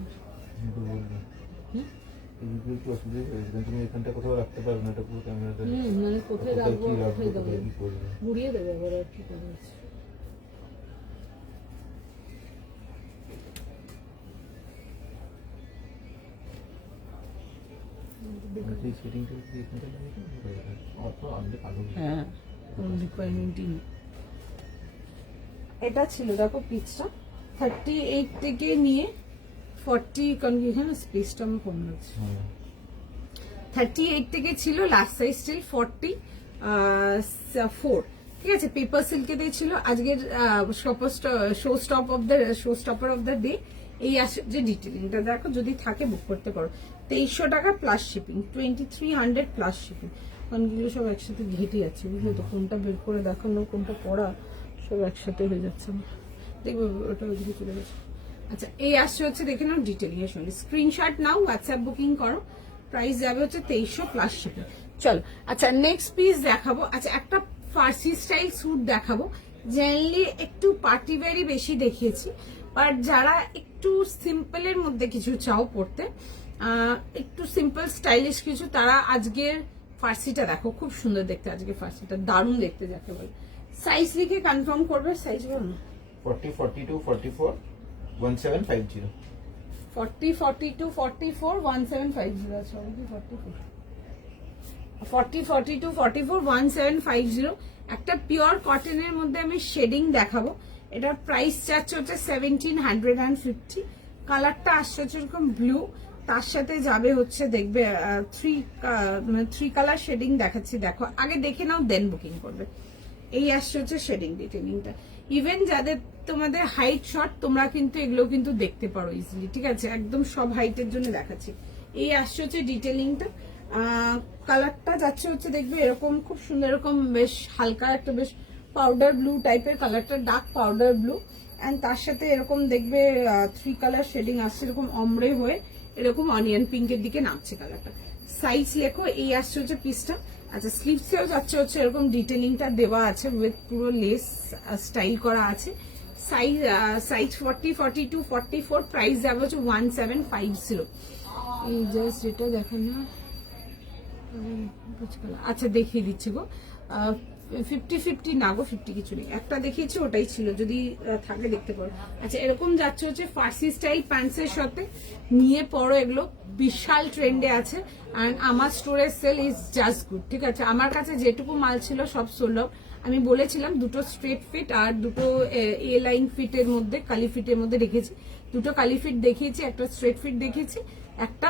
তুমি এখানটা কোথাও রাখতে পারবে না, এটা পুরো ক্যামেরাটা মানে কোথায় রাখবো, কোথায় দেবো, ঘুরিয়ে দেবে আবার, আর কি করে আছে। হ্যাঁ রিকোয়ারমেন্টই নেই। এটা ছিল দেখো পিসটা, 38 থেকে নিয়ে 40, কারণ কি এখানে স্পেসটা আমার কম লাগছে। 38 থেকে ছিল, লাস্ট সাইজ স্টিল 44, ঠিক আছে। পেপার সিল্কে দিয়েছিল। আজকের show stopper of the day এই আসে যে ডিটেলিংটা দেখো, যদি থাকে বুক করতে পারো। 2300 টাকা প্লাস শিপিং, 2300 প্লাস শিপিং। কারণ এগুলো সব একসাথে ঘেটে যাচ্ছে, বুঝলো তো, কোনটা বের করে দেখানো কোনটা পড়া সব একসাথে হয়ে যাচ্ছে। দেখবে ওটা ওইদিকে চলে গেছে। আচ্ছা, এই আসছে হচ্ছে দেখে নাও ডিটেলিং এর সঙ্গে, স্ক্রিনশট নাও, হোয়াটসঅ্যাপ বুকিং করো। প্রাইস যাবে হচ্ছে 2300 প্লাস শিপিং। চলো, আচ্ছা নেক্সট পিস দেখাবো। আচ্ছা, একটা ফার্সি স্টাইল স্যুট দেখাবো। জেনারেলি একটু পার্টি ওয়্যারই বেশি দেখিয়েছি, বাট যারা একটু সিম্পলের মধ্যে কিছু চাও পড়তে, একটু সিম্পল স্টাইলিশ কিছু, তারা আজকের ফার্সিটা দেখো, খুব সুন্দর দেখতে। আজকে ফার্সিটা দারুণ দেখতে যাকে বলে। সাইজ লিখে কনফার্ম করবে, সাইজ বলো না। 40, 42, 44, 1750। 40, 42, 44, 1750 আছে, অলরেডি 44। 40, 42, 44, 1750। একটা পিওর কটনের মধ্যে আমি শেডিং দেখাবো। এটার প্রাইস যাচ্ছে হচ্ছে 1750। কালারটা আসছে হচ্ছে এরকম ব্লু, তার সাথে যাবে হচ্ছে দেখবে থ্রি কালার শেডিং দেখাচ্ছি। দেখো, আগে দেখে নাও, দেন বুকিং করবে। এই আসছে হচ্ছে শেডিং ডিটেলিংটা। ইভেন যাদের তোমাদের হাইট শর্ট, তোমরা কিন্তু এগুলো কিন্তু দেখতে পারো ইজিলি, ঠিক আছে। একদম সব হাইটের জন্য দেখাচ্ছি। এই আসছে হচ্ছে ডিটেলিংটা। কালারটা যাচ্ছে হচ্ছে দেখবে এরকম খুব সুন্দর, এরকম বেশ হালকা একটা বেশ পাউডার ব্লু টাইপের কালারটা, ডার্ক পাউডার ব্লু। অ্যান্ড তার সাথে এরকম দেখবে 3 কালার শেডিং আসছে, এরকম অমরে হয়ে এরকম অনিয়ন পিঙ্কের দিকে নামছে কালারটা। সাইজ লেখো, এই আসছে হচ্ছে পিসটা। আচ্ছা, স্লিভসেও যাচ্ছে হচ্ছে এরকম ডিটেলিংটা দেওয়া আছে, উইথ পুরো লেস স্টাইল করা আছে। সাইজ 40, 42, 44। প্রাইস যাবে হচ্ছে 1750। এই জাস্ট এটা দেখেন না। আচ্ছা, দেখিয়ে দিচ্ছি গো। 50 না গো, 50 কিছু নেই, একটা দেখিয়েছি ওটাই ছিল, যদি থাকে দেখতে পারো। আচ্ছা, এরকম যাচ্ছে হচ্ছে ফার্সি স্টাইল প্যান্টসের সাথে, নিয়ে পড়ো, এগুলো বিশাল ট্রেন্ডে আছে। অ্যান্ড আমার স্টোরের সেল ইজ জাস্ট গুড, ঠিক আছে। আমার কাছে যেটুকু মাল ছিল সব সোল্ড আউট। আমি বলেছিলাম দুটো স্ট্রেট ফিট আর দুটো এ লাইন ফিটের মধ্যে, কালি ফিটের মধ্যে রেখেছি। দুটো কালি ফিট দেখিয়েছি, একটা স্ট্রেট ফিট দেখিয়েছি, একটা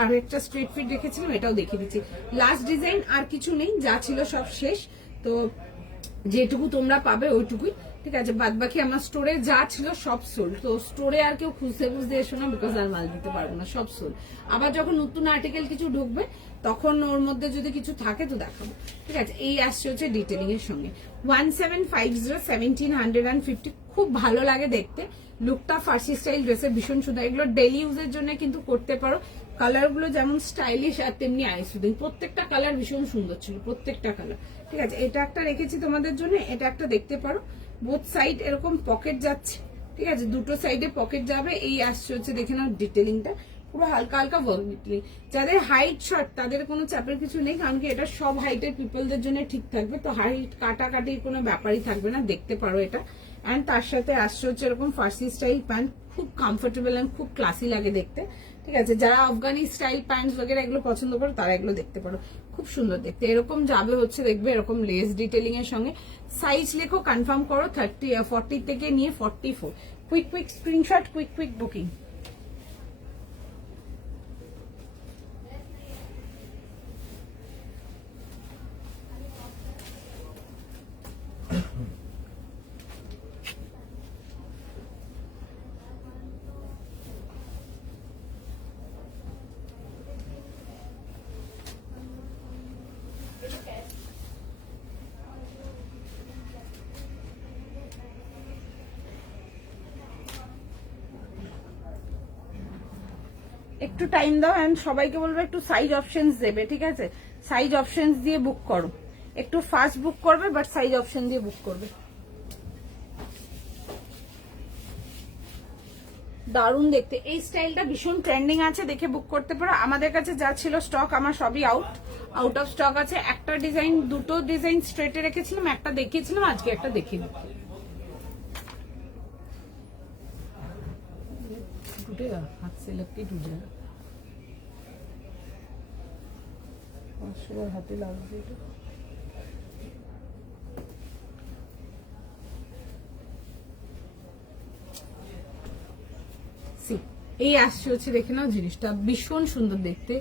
আর একটা স্ট্রেট ফিট রেখেছিলাম, এটাও দেখিয়ে দিচ্ছি। লাস্ট ডিজাইন আর কিছু নেই, যা ছিল সব শেষ। তো যেটুকু তোমরা পাবে ওইটুকুই, ঠিক আছে। বাদ বাকি আমার স্টোরে যা ছিল সব সোল্ড। তো স্টোরে আর কেউ খুঁজতে খুঁজতে এসো না, বিকজ আর মাল দিতে পারবো না, সব সোল্ড। আবার যখন নতুন আর্টিকেল কিছু ঢুকবে, তখন ওর মধ্যে যদি কিছু থাকে তো দেখাবো, ঠিক আছে। এই আসছে হচ্ছে ডিটেলিং এর সঙ্গে 1750, 1750। খুব ভালো লাগে দেখতে লুকটা। ফার্সি স্টাইল ড্রেসের ভীষণ সুন্দর। এগুলো ডেইলি ইউজের জন্য কিন্তু করতে পারো। কালার গুলো যেমন স্টাইলিশ আর তেমনি আই সুদিং। প্রত্যেকটা কালার ভীষণ সুন্দর ছিল, প্রত্যেকটা কালার, ঠিক আছে। এটা একটা রেখেছি তোমাদের জন্য, এটা একটা দেখতে পারো। বোথ সাইড এরকম পকেট যাচ্ছে, ঠিক আছে, দুটো সাইডে পকেট যাবে। এই আসছে হচ্ছে দেখে নাও ডিটেলিংটা, পুরো হালকা হালকা ওয়ার্ক ডিটেলিং। যাদের হাইট শর্ট তাদের কোনো চাপের কিছু নেই, কারণ কি এটা সব হাইটের পিপলদের জন্য ঠিক থাকবে। তো হাইট কাটাকাটির কোনো ব্যাপারই থাকবে না, দেখতে পারো এটা। অ্যান্ড তার সাথে আসছে হচ্ছে এরকম ফার্সি স্টাইল প্যান্ট, খুব কমফোর্টেবল অ্যান্ড খুব ক্লাসি লাগে দেখতে, ঠিক আছে। যারা আফগানি স্টাইল প্যান্ট वगैरह এগুলো পছন্দ করো, তারা এগুলো দেখতে পারো, খুব সুন্দর দেখতে। এরকম যাবে হচ্ছে দেখবে এরকম লেস ডিটেলিং এর সঙ্গে। সাইজ লেখো, কনফার্ম করো, 40 থেকে নিয়ে 44। Quick screenshot, quick booking. একটু টাইম দাও, এন্ড সবাইকে বলবো একটু সাইজ অপশনস দেবে, ঠিক আছে। সাইজ অপশনস দিয়ে বুক করো, একটু ফাস্ট বুক করবে, বাট সাইজ অপশন দিয়ে বুক করবে। দারুণ দেখতে, এই স্টাইলটা ভীষণ ট্রেন্ডিং আছে, দেখে বুক করতে পারো। আমাদের কাছে যা ছিল স্টক, আমার সবই আউট অফ স্টক আছে। একটা ডিজাইন, দুটো ডিজাইন স্ট্রেটে রেখেছিলাম, একটা দেখিয়েছিলাম, আজকে একটা দেখিয়ে দিচ্ছি। टूटेगा, हाथ से लग के टूट जाएगा। 500 बार हाथे लागবে এটা। সি এই আসছে হচ্ছে দেখে নাও জিনিসটা ভীষণ সুন্দর দেখতে।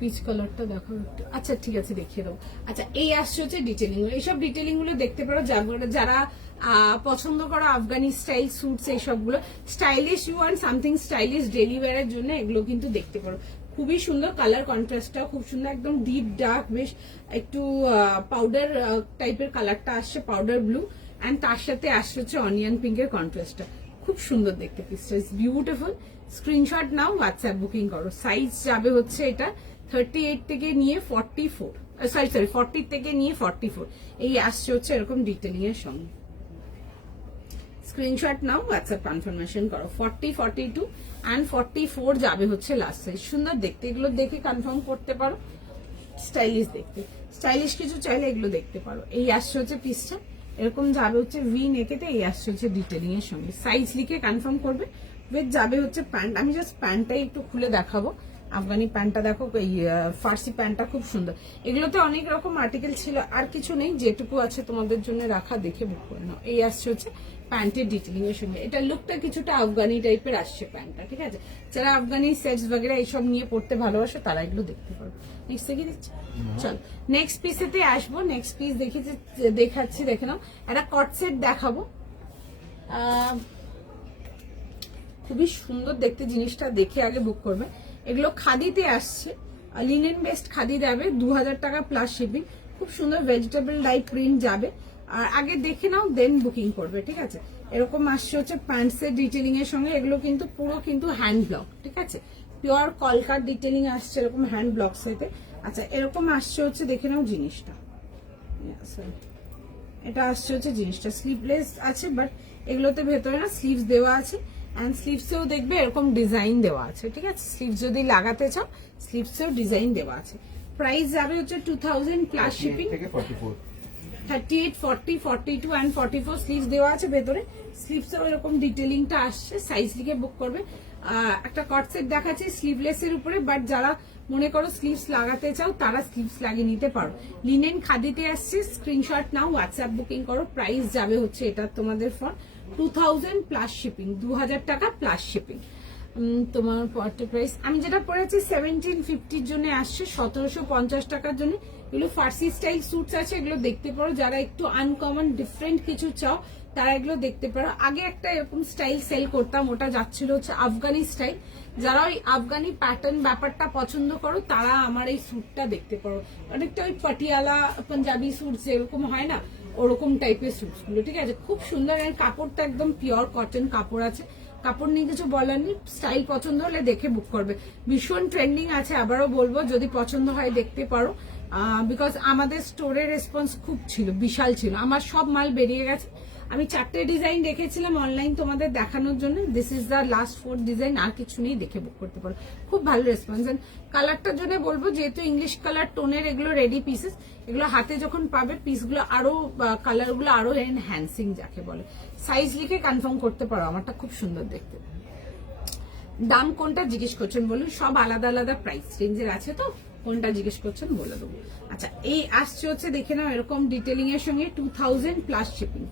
পিচ কালারটা দেখো একটু, আচ্ছা ঠিক আছে দেখিয়ে দেবো। আচ্ছা এই আসছে হচ্ছে ডিটেলিং, এইসব ডিটেলিং গুলো দেখতে পারো যারা পছন্দ করো আফগানি স্টাইল স্যুটস, এইসবগুলো stylish, you want something stylish daily ওয়্যারের জন্য এগুলো কিন্তু দেখতে পারো। খুবই সুন্দর কালার কন্ট্রাস্টটাও খুব সুন্দর, একদম ডিপ ডার্ক, বেশ একটু পাউডার টাইপের কালারটা আসছে, পাউডার ব্লু, অ্যান্ড তার সাথে আসছে হচ্ছে অনিয়ন পিঙ্কের কন্ট্রাস্টটা। খুব সুন্দর দেখতে পিসটা, ইজ বিউটিফুল। স্ক্রিনশট নাও, হোয়াটসঅ্যাপ বুকিং করো। সাইজ যাবে হচ্ছে এটা 38 থেকে নিয়ে 44, সরি 40 থেকে নিয়ে 44, এই আসছে হচ্ছে এরকম ডিটেলিং এর সঙ্গে। স্ক্রিনশট নাও, হোয়াটসঅ্যাপ কনফার্মেশন করো। 40, 42 অ্যান্ড 44 যাবে হচ্ছে লাস্ট সাইজ। সুন্দর দেখতে, এগুলো দেখে কনফার্ম করতে পারো। স্টাইলিশ দেখতে, স্টাইলিশ কিছু চাইলে এগুলো দেখতে পারো। এই আসছে হচ্ছে পিসটা, এরকম যাবে হচ্ছে ভি নেকেতে, এই আসছে হচ্ছে ডিটেলিং এর সঙ্গে। সাইজ লিখে কনফার্ম করবে। উইথ যাবে হচ্ছে প্যান্ট, আমি জাস্ট প্যান্টটাই একটু খুলে দেখাবো। আফগানি প্যান্টটা দেখো, এই ফার্সি প্যান্টটা খুব সুন্দর। এগুলোতে অনেক রকম আর্টিকেল ছিল, আর কিছু নেই, যেটুকু আছে তোমাদের জন্য রাখা, দেখে বুক করে নাও। এই আসছে হচ্ছে প্যান্টের ডিটেলিং এর সঙ্গে। এটা লুকটা কিছুটা আফগানি টাইপের আসছে প্যান্টটা, ঠিক আছে। যারা আফগানি সেটস বগেরা এইসব নিয়ে পড়তে ভালোবাসে তারা এগুলো দেখতে পারবে। নেক্সট দেখে দিচ্ছি, চল নেক্সট পিসেতে আসবো। নেক্সট পিস দেখাচ্ছি, দেখে নাও। একটা কট সেট দেখাবো, খুবই সুন্দর দেখতে জিনিসটা, দেখে আগে বুক করবে। এগুলো খাদিতে আসছে, লিনেন বেস্ট খাদি যাবে 2000 টাকা প্লাস শিপিং। খুব সুন্দর ভেজিটেবল ডাই প্রিন্ট যাবে। আর আগে দেখে নাও দেন বুকিং করবে, ঠিক আছে। এরকম আসছে হচ্ছে প্যান্টসের ডিটেলিং এর সঙ্গে, এগুলো কিন্তু পুরো কিন্তু হ্যান্ড ব্লক, ঠিক আছে। পিওর কলকার ডিটেলিং আসছে এরকম হ্যান্ড ব্লক সেতে। আচ্ছা এরকম আসছে হচ্ছে দেখে নাও জিনিসটা, এটা আসছে হচ্ছে জিনিসটা স্লিভলেস আছে, বাট এগুলোতে ভেতরে না স্লিভস দেওয়া আছে, অ্যান্ড স্লিভসেও দেখবে এরকম ডিজাইন দেওয়া আছে, ঠিক আছে। স্লিভস যদি লাগাতে চাও স্লিভসেও ডিজাইন দেওয়া আছে। প্রাইস যাবে হচ্ছে 2000 প্লাস শিপিং। 38, 40, 42 অ্যান্ড 44 স্লিভস দেওয়া আছে ভেতরে। স্লিভসের এরকম ডিটেলিংটা আসছে, সাইজ লিখে বুক করবে। একটা কট সেট দেখাচ্ছি স্লিভলেস এর উপরে, বাট যারা মনে করো স্লিভস লাগাতে চাও তারা স্লিভস লাগিয়ে নিতে পারো। লিনেন খাদিতে আসছে, স্ক্রিনশট নাও, হোয়াটসঅ্যাপ বুকিং করো। প্রাইস যাবে হচ্ছে এটা তোমাদের ফর 2000 প্লাস শিপিং, 2000 টাকা প্লাস শিপিং। তোমার পরটা প্রাইস আমি যেটা পড়েছি 1750 জন্য আসছে, 1750 টাকার জন্য। এগুলো ফার্সি স্টাইল স্যুটস আছে, এগুলো দেখতে পারো। যারা একটু আনকমন ডিফারেন্ট কিছু চাও তারা এগুলো দেখতে পারো। আগে একটা এরকম স্টাইল সেল করতাম, ওটা যাচ্ছিল হচ্ছে আফগানি স্টাইল। যারা ওই আফগানি প্যাটার্ন ব্যাপারটা পছন্দ করো তারা আমার এই স্যুটটা দেখতে পারো। অনেকটা ওই পাটিয়ালা পাঞ্জাবি স্যুট যেরকম হয় না, ওরকম টাইপের স্যুটস গুলো, ঠিক আছে। খুব সুন্দর, এর কাপড়টা একদম পিওর কটন কাপড় আছে, কাপড় নিয়ে কিছু বলার নেই। স্টাইল পছন্দ হলে দেখে বুক করবে। ভীষণ ট্রেন্ডিং আছে, আবারও বলবো যদি পছন্দ হয় দেখতে পারো। বিকজ আমাদের স্টোরের রেসপন্স খুব ছিল, বিশাল ছিল। আমার সব মাল বেরিয়ে গেছে। আমি 4টে ডিজাইন রেখেছিলাম অনলাইন তোমাদের দেখানোর জন্য। This is the last 4 design, আর কিছু নেই, দেখে বুক করতে পারো। খুব ভালো রেসপন্স। কালারটার জন্য বলবো, যেহেতু ইংলিশ কালার টোনের এগুলো রেডি পিসেস, এগুলো হাতে যখন পাবে পিসগুলো আরো কালারগুলো আরো এনহ্যান্সিং যাকে বলে। সাইজ লিখে কনফার্ম করতে পারো, আমারটা খুব সুন্দর দেখতে। দাম কোনটা জিজ্ঞেস করছেন বলুন, সব আলাদা আলাদা প্রাইস রেঞ্জের আছে, তো কোনটা জিজ্ঞেস করছেন বলে দেবো। আচ্ছা এই আসছে হচ্ছে দেখে নাও এরকম ডিটেলিং এর সঙ্গে 2000 প্লাস শিপিং,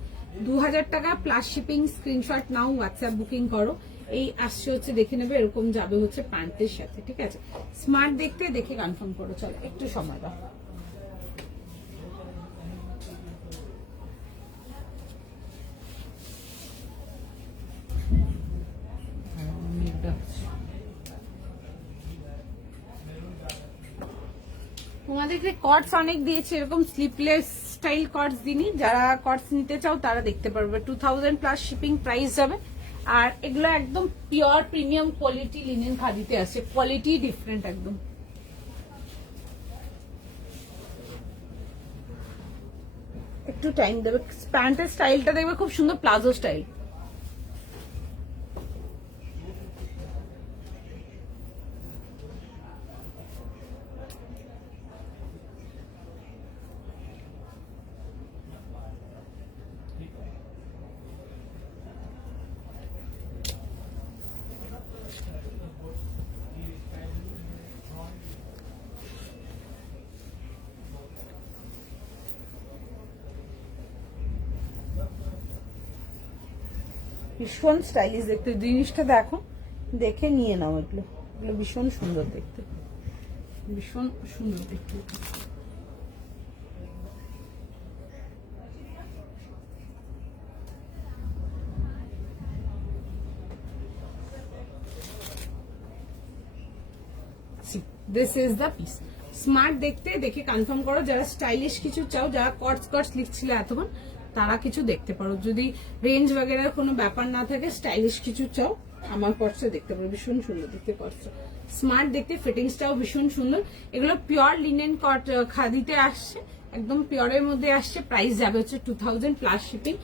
2000 টাকা প্লাস শিপিং। স্ক্রিনশট নাও, হোয়াটসঅ্যাপ বুকিং করো। এই আসছে হচ্ছে দেখে নেবে, এরকম যাবে হচ্ছে প্যান্টের সাথে, ঠিক আছে। স্মার্ট দেখতে, দেখে কনফার্ম করো। চলো একটু সময় দাও। তোমাদেরকে কটস অনেক দিয়েছে, এরকম স্লিপলেস স্টাইল কটস দিনই। যারা কটস নিতে চাও তারা দেখতে পারবে। 2000 প্লাস শিপিং প্রাইস যাবে। আর এগুলো একদম পিওর প্রিমিয়াম কোয়ালিটি লিনেন খাদিতে আছে, কোয়ালিটি ডিফারেন্ট একদম। একটু টাইম দেবে। প্যান্টের স্টাইলটা দেখবে খুব সুন্দর, প্লাজো স্টাইল। ভীষণ স্টাইলিশ দেখতে জিনিসটা, দেখো দেখে নিয়ে নাও এগুলো, এগুলো ভীষণ সুন্দর দেখতে, ভীষণ সুন্দর দেখতে। This is the piece. Smart দেখতে, দেখে কনফার্ম করো। যারা স্টাইলিশ কিছু চাও, যারা কটস কটস লিখছিলে এতক্ষণ, তারা কিছু দেখতে পারো। যদি রেঞ্জ বগেরার কোনো ব্যাপার না থাকে, স্টাইলিশ কিছু চাও, আমার কটসটা দেখতে পারো, ভীষণ সুন্দর দেখতে কটসটা। স্মার্ট দেখতে, ফিটিংসটাও ভীষণ সুন্দর। এগুলো পিওর লিনেন কট খাদিতে আসছে, একদম পিওরের মধ্যে আসছে। প্রাইস যাবে হচ্ছে 2000 প্লাস শিপিং।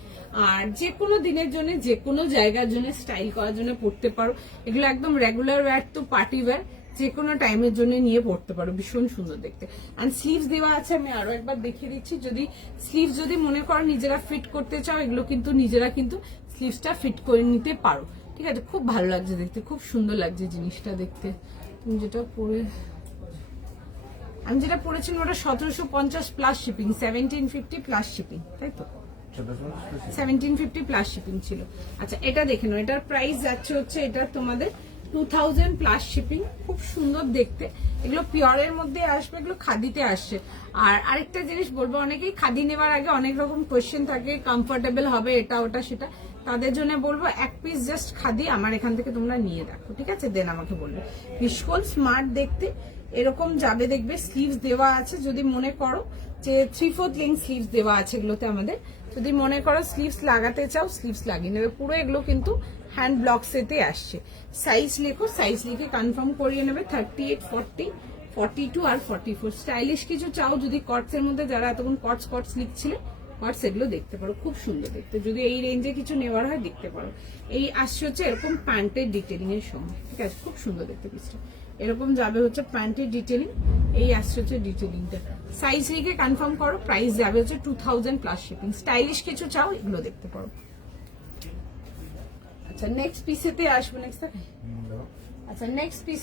আর যে কোনো দিনের জন্য, যে কোনো জায়গার জন্য, স্টাইল করার জন্য পড়তে পারো। এগুলো একদম রেগুলার ওয়্যার তো পার্টি ওয়্যার, যে কোনো টাইমের জন্য নিয়ে পড়তে পারো, ভীষণ সুন্দর দেখতে। অ্যান্ড স্লিভস দেওয়া আছে, আমি আরো একবার দেখিয়ে দিচ্ছি। যদি স্লিভস যদি মনে করো নিজেরা ফিট করতে চাও, এগুলো কিন্তু নিজেরা কিন্তু স্লিভসটা ফিট করে নিতে পারো, ঠিক আছে। খুব ভালো লাগছে দেখতে, খুব সুন্দর লাগছে জিনিসটা দেখতে। তুমি যেটা পরে, আমি যেটা পরেছিলাম ওটা 1750 প্লাস শিপিং, 1750 প্লাস শিপিং, তাই তো? 1750 প্লাস শিপিং ছিল। আচ্ছা, এটা দেখে নাও, এটার প্রাইস যাচ্ছে হচ্ছে, এটা তোমাদের 2000 প্লাস শিপিং। খুব সুন্দর দেখতে, এগুলো পিওরের মধ্যে আসবে, এগুলো খাদিতে আসছে। আর আরেকটা জিনিস বলবো, অনেকেই খাদি নেওয়ার আগে অনেক রকম কোয়েশ্চেন থাকে, কমফোর্টেবল হবে এটা ওটা সেটা, তাদের জন্য বলবো এক পিস জাস্ট খাদি আমার এখান থেকে তোমরা নিয়ে দেখো, ঠিক আছে, দেন আমাকে বলবে। ভীষণ স্মার্ট দেখতে, এরকম যাবে দেখবে। স্লিভস দেওয়া আছে, যদি মনে করো যে 3/4 লেন্থ স্লিভস দেওয়া আছে এগুলোতে আমাদের। যদি মনে করো স্লিভস লাগাতে চাও, স্লিভস লাগিয়ে নেবে। পুরো এগুলো কিন্তু হ্যান্ড ব্লকসেতে আসছে। সাইজ লেখো, সাইজ লিখে কনফার্ম করিয়ে নেবে। 38, 40, 42 আর 44। স্টাইলিশ কিছু চাও, যদি কটস এর মধ্যে, যারা এতক্ষণ কটস কটস লিখছিলে, কটস এগুলো দেখতে পারো, খুব সুন্দর দেখতে। যদি এই রেঞ্জে কিছু নেওয়ার হয় দেখতে পারো। এই আসছে হচ্ছে এরকম প্যান্টের ডিটেলিং এর সঙ্গে, ঠিক আছে, খুব সুন্দর দেখতে পিসটা। এরকম যাবে হচ্ছে প্যান্টের ডিটেলিং, এই আসছে হচ্ছে ডিটেলিংটা। সাইজ লিখে কনফার্ম করো, প্রাইস যাবে হচ্ছে 2000 প্লাস শিপিং। স্টাইলিশ কিছু চাও, এগুলো দেখতে পারো। আচ্ছা, নেক্সট পিসেতে আসবো। নেক্সট থাকে, আচ্ছা নেক্সট পিস,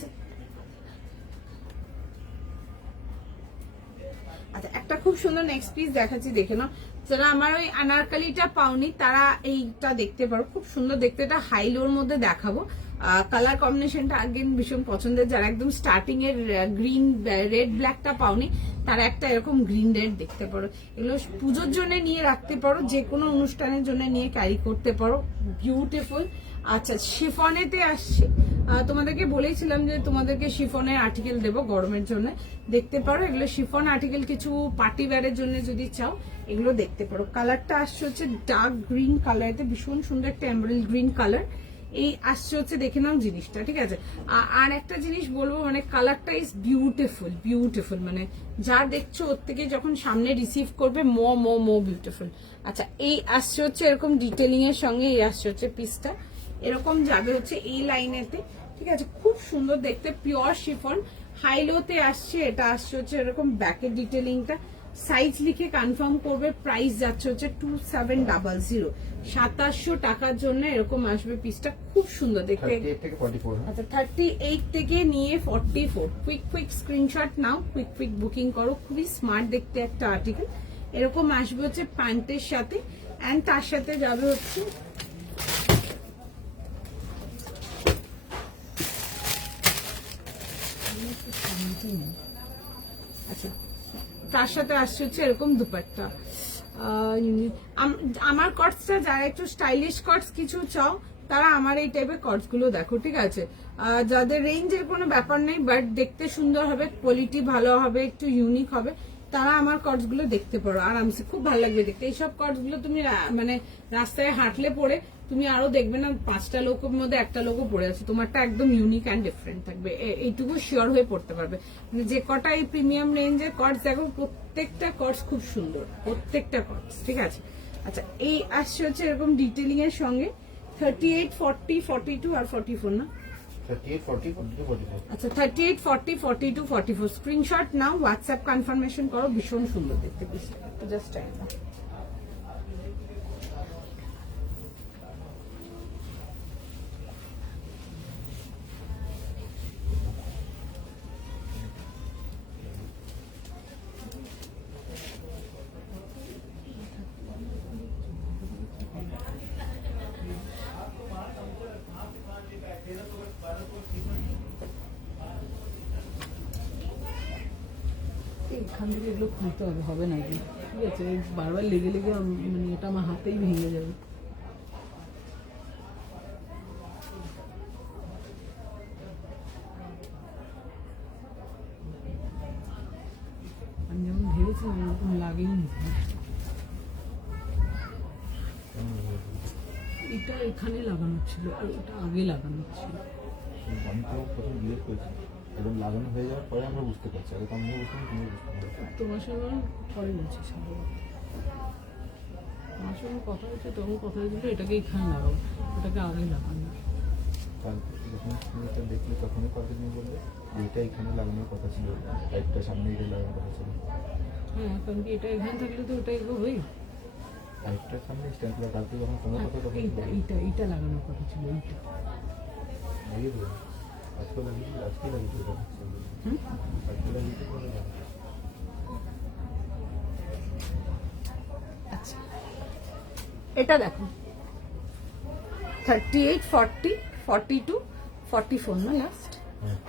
আচ্ছা একটা খুব সুন্দর নেক্সট পিস দেখাচ্ছি, দেখে নাও। যারা আমার ওই আনারকালিটা পাওনি, তারা এইটা দেখতে পারো, খুব সুন্দর দেখতে। এটা হাইলোর মধ্যে দেখাবো। কালার কম্বিনেশনটা আগেন ভীষণ পছন্দের। যারা একদম স্টার্টিং এর গ্রিন রেড ব্ল্যাকটা পাওনি, তারা একটা এরকম গ্রিন রেড দেখতে পারো। এগুলো পুজোর জন্য নিয়ে রাখতে পারো, যে কোনো অনুষ্ঠানের জন্য নিয়ে ক্যারি করতে পারো, বিউটিফুল। আচ্ছা, শিফনেতে আসছে। তোমাদেরকে বলেছিলাম যে তোমাদেরকে শিফনের আর্টিকেল দেবো গরমের জন্য, দেখতে পারো। এগুলো শিফন আর্টিকেল, কিছু পার্টি ওয়্যারের জন্য যদি চাও, এগুলো দেখতে পারো। কালারটা আসছে হচ্ছে ডার্ক গ্রিন কালারেতে, ভীষণ সুন্দর একটা এমব্রয়েডারি গ্রিন কালার। এই আসছে হচ্ছে, দেখে নাও জিনিসটা, ঠিক আছে। আর একটা জিনিস বলবো, মানে কালারটা ইজ বিউটিফুল, বিউটিফুল। মানে যা দেখছো ওর থেকে যখন সামনে রিসিভ করবে, মো বিউটিফুল। আচ্ছা, এই আসছে হচ্ছে এরকম ডিটেলিং এর সঙ্গে, এই আসছে হচ্ছে পিসটা, এরকম যাবে হচ্ছে এই লাইনেতে, ঠিক আছে। খুব সুন্দর দেখতে, পিওর শিফন, হাইলোতে আসছে। এটা আসছে হচ্ছে এরকম ব্যাকের ডিটেলিংটা। সাইজ লিখে কনফার্ম করবে, প্রাইস যাচ্ছে হচ্ছে 2700, 2700 টাকার জন্য এরকম আসবে পিসটা। খুব সুন্দর দেখতে। 38 থেকে 44। আচ্ছা, 38 থেকে নিয়ে 44। কুইক স্ক্রিনশট নাও, কুইক বুকিং করো। খুবই স্মার্ট দেখতে একটা আর্টিকেল। এরকম আসবে হচ্ছে প্যান্টের সাথে, অ্যান্ড তার সাথে যাবে হচ্ছে আচ্ছা, তার সাথে আসছে হচ্ছে এরকম দুপাট্টা। আমার কটসটা, যারা একটু স্টাইলিশ কটস কিছু চাও, তারা আমার এই টাইপের কটস গুলো দেখো, ঠিক আছে। যাদের রেঞ্জের কোনো ব্যাপার নেই, বাট দেখতে সুন্দর হবে, কোয়ালিটি ভালো হবে, একটু ইউনিক হবে, তারা আমার কটস গুলো দেখতে পারো আরামসে, খুব ভালো লাগবে দেখতে। এইসব কটস গুলো তুমি মানে রাস্তায় হাঁটলে পরে তুমি আরো দেখবে না 5টা লোকের মধ্যে একটা লোকও পড়ে আছে, তোমারটা একদম ইউনিক অ্যান্ড ডিফারেন্ট থাকবে। এইটুকু শিওর হয়ে পড়তে পারবে। মানে যে কটা এই প্রিমিয়াম রেঞ্জের কটস দেখো, প্রত্যেকটা কটস খুব সুন্দর, প্রত্যেকটা কটস, ঠিক আছে। আচ্ছা, এই আসছে হচ্ছে এরকম ডিটেলিং এর সঙ্গে 38, 40, 42 আর 44 না? 38, 40, 42, 44। আচ্ছা, 38, 40, 42, 44। স্ক্রিনশট নাও, হোয়াটসঅ্যাপ কনফার্মেশন করো। ভীষণ সুন্দর দেখতে পিসটা, জাস্ট টাইম না। এখান থেকে এগুলো খুলতে হবে, হবে না এগুলো, ঠিক আছে? এই বারবার লেগে লেগে মানে এটা আমার হাতেই ভেঙে যাবে। আমি যেমন ভেবেছিলাম এরকম লাগেনি। এটা এখানে লাগানো ছিল আর এটা আগে লাগানো ছিল। আমি তো প্রথম জিজ্ঞেস করেছি, এবং লাগানো হয়ে যাওয়ার পরে আমরা বুঝতে পারছি, আগে তো আমি বুঝতে তুমি বুঝতে পারছি। তোমার সঙ্গে আমি পরে বলছি সামনে। আমার সঙ্গে কথা হচ্ছে, তখন কথা হয়েছিল এটাকে এখানে লাগাবো, ওটাকে আগে লাগানো। কালকে যখন তুমি এটা দেখলে তখনই কথা তুমি বললে যে এটা এখানে লাগানোর কথা ছিল, লাইটটা সামনে এটা লাগানোর কথা ছিল। হ্যাঁ, কারণ কি এটা এখানে থাকলে তো ওটা এগোবেই। লাইটটার সামনে স্ট্যান্ড ছিল, কালকে যখন তোমার কথা তখন এইটা লাগানোর কথা ছিল, এইটা। লাগিয়ে দেবো আজকে লাগিয়েছি, আজকে লাগিয়েছি ওটা আজকে লাগিয়েছি পরে লাগাবো। আচ্ছা, এটা দেখো 38, 40, 42, 44 না লাস্ট? হ্যাঁ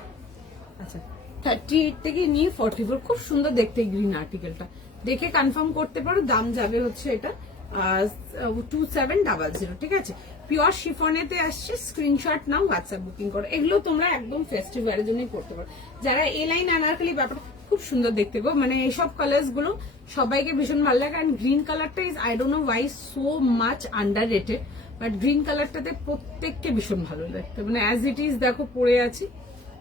আচ্ছা, 38 থেকে নিয়ে 44, খুব সুন্দর দেখতে গ্রিন আর্টিকেলটা, দেখে কনফার্ম করতে পারো। দাম যাবে হচ্ছে এটা 2700, ঠিক আছে? পিওর শিফনেতে আসছে, স্ক্রিনশট নাও, হোয়াটসঅ্যাপ বুকিং করো। এগুলো তোমরা একদম ফেস্টিভ ওয়্যারের জন্যই করতে পারো। যারা এ লাইন আনারকলি ব্যাপারটা খুব সুন্দর দেখতে গো, মানে এইসব কালার্স গুলো সবাইকে ভীষণ ভালো লাগে। অ্যান্ড গ্রিন কালারটা is, I don't know why so much underrated, but green কালারটাতে প্রত্যেককে ভীষণ ভালো লাগতে, মানে অ্যাজ ইট ইজ দেখো পরে আছি,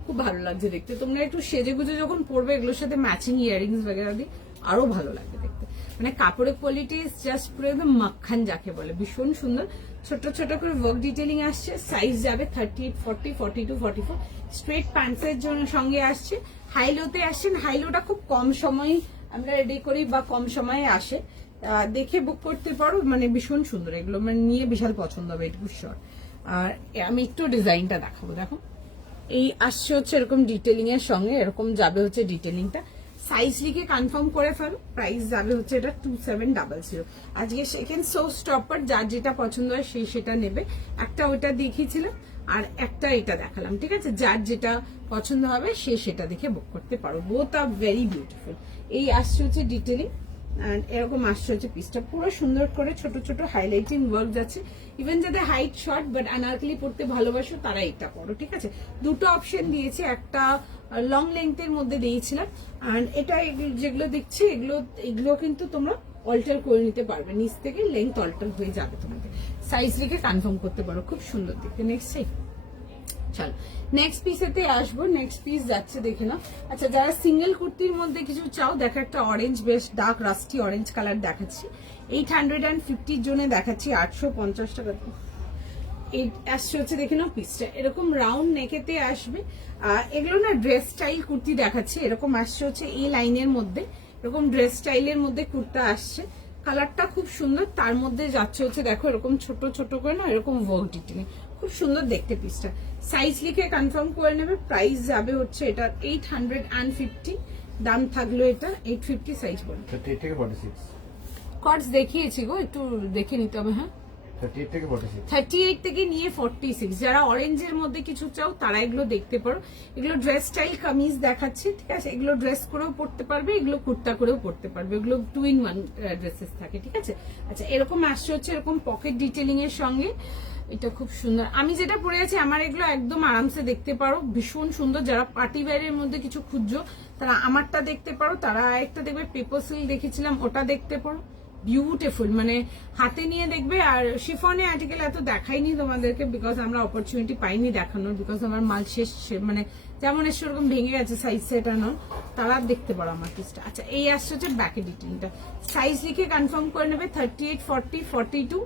খুব ভালো লাগছে দেখতে। তোমরা একটু সেজে গুজে যখন পরবে এগুলোর সাথে ম্যাচিং ইয়ারিংস বগেরা দিয়ে আরো ভালো লাগবে দেখতে। মানে কাপড়ের কোয়ালিটি ইজ জাস্ট পুরো একদম মাখন যাকে বলে, ভীষণ সুন্দর। ছোট ছোট করে ওয়ার্ক ডিটেলিং আসছে, সাইজ যাবে 38, 40, 42, 44। স্ট্রেট প্যান্টসের জন্য সঙ্গে আসছে, হাইলোতে আসছেন। হাইলোটা খুব কম সময় আমরা রেডি করি বা কম সময়ে আসে, দেখে বুক করতে পারো, মানে ভীষণ সুন্দর এগুলো, মানে নিয়ে বিশাল পছন্দ হবে এটুকু শর্ট। আর আমি একটু ডিজাইনটা দেখাবো, দেখো এই আসছে হচ্ছে এরকম ডিটেলিং এর সঙ্গে, এরকম যাবে হচ্ছে ডিটেলিংটা। সাইজ লিখে কনফার্ম করে ফেলো, প্রাইস যাবে হচ্ছে এটা 2700। আজকে সেকেন্ড শো স্টপার, যার যেটা পছন্দ হয় সেই সেটা নেবে। একটা ওইটা দেখিয়েছিলাম আর একটা এটা দেখালাম, ঠিক আছে? যার যেটা পছন্দ হবে সে সেটা দেখে বুক করতে পারো। Both are very beautiful. এই আসছে হচ্ছে ডিটেলিং, এন্ড এরকম আসছে হচ্ছে পিসটা পুরো সুন্দর করে ছোট ছোট হাইলাইটিং ওয়ার্ক যাচ্ছে। ইভেন যাদের হাইট শর্ট বাট আনারকলি পড়তে ভালোবাসো তারা এটা পড়ো, ঠিক আছে? দুটো অপশন দিয়েছে, একটা লং লেন্থের মধ্যে দিয়েছিলাম, এন্ড এটা যেগুলো দেখছি এগুলো কিন্তু তোমরা অল্টার করে নিতে পারবে, নিচ থেকে লেন্থ অল্টার হয়ে যাবে তোমাদের। সাইজ লিখে কনফার্ম করতে পারো, খুব সুন্দর দেখতে। নেক্সট চলো নেক্সট পিসেতে আসবো। নেক্সট পিস যাচ্ছে দেখে না। আচ্ছা, যারা সিঙ্গেল কুর্তির মধ্যে কিছু চাও, দেখো একটা অরেঞ্জ, বেশ ডার্ক রাস্টি অরেঞ্জ কালার দেখাচ্ছি, 850 জন্য দেখাচ্ছি 850 টাকা। এই আসছে হচ্ছে দেখে নাও পিসটা, এরকম রাউন্ড নেকেতে আসবে। এগুলো না ড্রেস স্টাইল কুর্তি দেখাচ্ছি, এরকম আসছে হচ্ছে এই লাইনের মধ্যে, এরকম ড্রেস স্টাইলের মধ্যে কুর্তা আসছে। কালারটা খুব সুন্দর, তার মধ্যে যাচ্ছে হচ্ছে দেখো এরকম ছোট ছোট করে না এরকম ওয়ার্ক ডিটেইলিং, খুব সুন্দর দেখতে পিসটা। সাইজ লিখে কনফার্ম করে নেবে। প্রাইস যাবে হচ্ছে এটা 850, দাম থাকলো এটা 850। সাইজ বলো। 38 থেকে 46, কটস দেখিয়েছি গো, একটু দেখে নিতে হবে। হ্যাঁ, 38 থেকে 46। 38 থেকে নিয়ে 46। যারা অরেঞ্জের মধ্যে কিছু চাও তারা এগুলো দেখতে পারো। এগুলো ড্রেস স্টাইল কামিজ দেখাচ্ছি, ঠিক আছে? এগুলো ড্রেস করেও পড়তে পারবে, এগুলো কুর্তা করেও পড়তে পারবে, এগুলো 2-in-1 ড্রেসেস থাকে, ঠিক আছে? আচ্ছা, এরকম আসছে হচ্ছে এরকম পকেট ডিটেলিং এর সঙ্গে, এটা খুব সুন্দর। আমি যেটা পরে আছি আমার এগুলো একদম আরামসে দেখতে পারো, ভীষণ সুন্দর। যারা পার্টি ওয়্যারের মধ্যে কিছু খুঁজছো তারা আমারটা দেখতে পারো, তারা একটা দেখবে পেপার সিল্ক দেখেছিলাম ওটা দেখতে পারো, বিউটিফুল, মানে হাতে নিয়ে দেখবে। আর শিফনে আর্টিকেল এত দেখাইনি তোমাদেরকে, বিকজ আমরা অপরচুনিটি পাইনি দেখানোর, বিকজ আমার মাল শেষ, মানে যেমন এসে ওরকম ভেঙে গেছে সাইজ সেটা নয়, তারা দেখতে পারো আমার পিসটা। আচ্ছা, এই আসছে হচ্ছে ব্যাকের ডিটেইলটা, সাইজ লিখে কনফার্ম করে নেবে। 38, 40, 42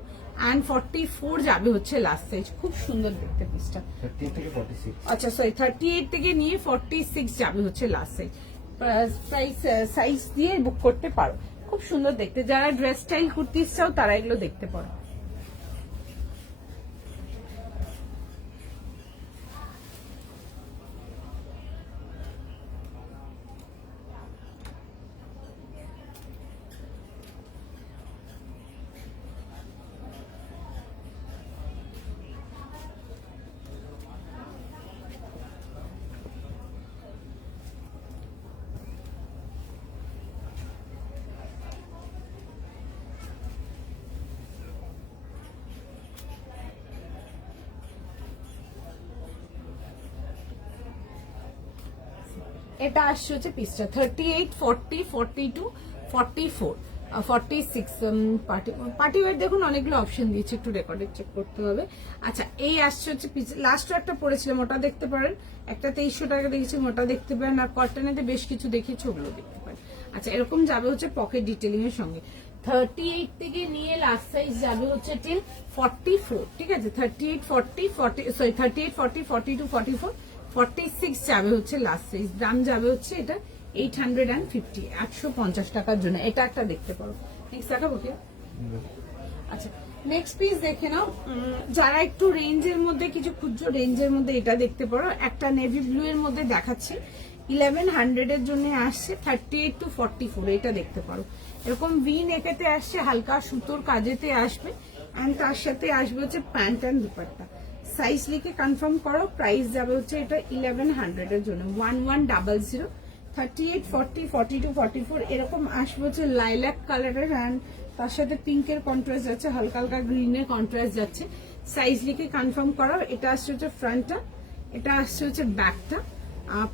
and 44 যাবে হচ্ছে লাস্ট সাইজ, খুব সুন্দর দেখতে পিসটা। 38 থেকে 46। আচ্ছা সরি, 38 থেকে নিয়ে 46 যাবে হচ্ছে লাস্ট সাইজ। প্রাইস সাইজ দিয়ে বুক করতে পারো, খুব সুন্দর দেখতে। যারা ড্রেস স্টাইল কুর্তি চাও তারা এগুলো দেখতে পারো। এটা আসছে হচ্ছে পিসটা 38, 40, 42, 44, 46 পার্টি ওয়্যার। দেখুন অনেকগুলো অপশন দিয়েছে, একটু রেকর্ডে চেক করতে হবে। আচ্ছা এই আসছে হচ্ছে পিস, লাস্টও একটা পড়েছিলাম ওটা দেখতে পারেন, একটা 2300 টাকা দেখেছি ওটা দেখতে পারেন, আর কটনেতে বেশ কিছু দেখেছি ওগুলো দেখতে পারেন। আচ্ছা এরকম যাবে হচ্ছে পকেট ডিটেলিং এর সঙ্গে। 38 থেকে নিয়ে লাস্ট সাইজ যাবে হচ্ছে টিল 44, ঠিক আছে? 38, 40, 40 সরি 38, 40, 42, 44, 46 যাবে হচ্ছে লাস্ট সাইজ। দাম যাবে হচ্ছে এটা 850, 850 টাকার জন্য। এটা একটা দেখতে পারো। নেক্সট দেখাবো কি? আচ্ছা নেক্সট পিস দেখে নাও। যারা একটু রেঞ্জের মধ্যে কিছু খুচরো রেঞ্জের মধ্যে এটা দেখতে পারো। একটা নেভি ব্লু এর মধ্যে দেখাচ্ছি, 1100 এর জন্য আসছে 38 to 44, এটা দেখতে পারো। এরকম ভি নেকেতে আসছে, হালকা সুতোর কাজেতে আসবে, এন্ড তার সাথে আসবে হচ্ছে প্যান্ট এন্ড দুপাট্টা। সাইজ লিখে কনফার্ম করো। প্রাইস যাবে হচ্ছে এটা 1100 এর জন্য 1100। 38, 40, 42, 44 এরকম আসবে হচ্ছে লাইলাক কালারের, অ্যান্ড তার সাথে পিঙ্কের কন্ট্রাস্ট যাচ্ছে, হালকা হালকা গ্রিনের কন্ট্রাস্ট যাচ্ছে। সাইজ লিখে কনফার্ম করাও। এটা আসছে হচ্ছে ফ্রন্টটা, এটা আসছে হচ্ছে ব্যাকটা।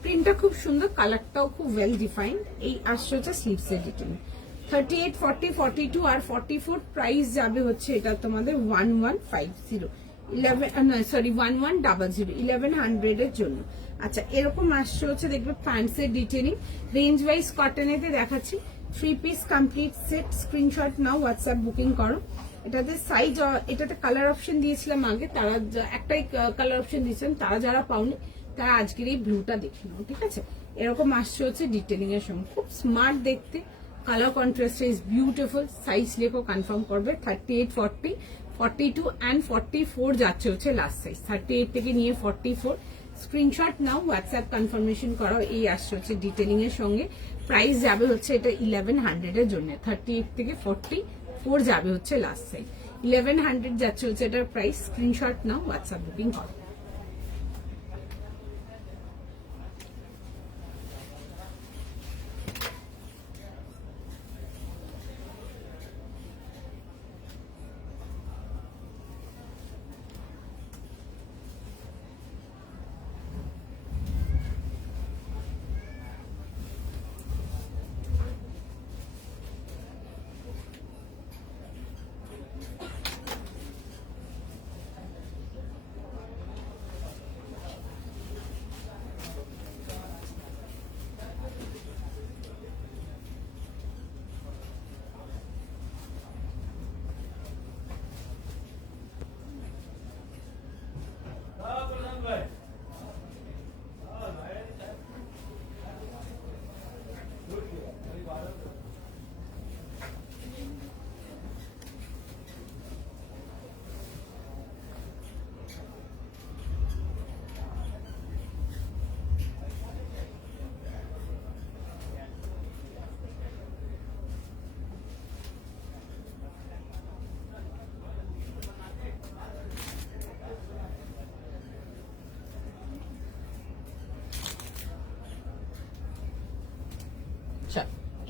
প্রিন্টটা খুব সুন্দর, কালারটাও খুব ওয়েল ডিফাইন্ড। এই আসছে হচ্ছে স্লিভসের ডিটেইল। 38, 40, 42 আর 44 প্রাইস যাবে হচ্ছে এটা তোমাদের 1150, 1100 এর জন্য। আচ্ছা এরকম আসছে হচ্ছে দেখবে প্যান্টসের ডিটেইলিং। রেঞ্জ ওয়াইজ কটনেতে দেখাচ্ছি। 3 পিস কমপ্লিট সেট। স্ক্রিনশট নাও, হোয়াটসঅ্যাপ বুকিং করো। এটাতে সাইজ, এটাতে কালার অপশন দিয়েছিলাম আগে, তারা একটাই কালার অপশন দিয়েছিলেন, তারা যারা পাওনি তারা আজকের এই ব্লুটা দেখে নাও, ঠিক আছে? এরকম আসছে হচ্ছে ডিটেইলিং এর সঙ্গে, খুব স্মার্ট দেখতে, colour contrast is beautiful. Size লেখো, কনফার্ম করবে। 38, 40, 42 অ্যান্ড 44 যাচ্ছে হচ্ছে লাস্ট সাইজ। 38 থেকে নিয়ে 44। স্ক্রিনশট নাও, হোয়াটসঅ্যাপ কনফার্মেশন করো। এই আসছে হচ্ছে ডিটেইলিং এর সঙ্গে। প্রাইস যাবে হচ্ছে এটা 1100 এর জন্য। 38 থেকে 44 যাবে হচ্ছে লাস্ট সাইজ। 1100 যাচ্ছে হচ্ছে এটার প্রাইস। স্ক্রিনশট নাও, হোয়াটসঅ্যাপ বুকিং করো।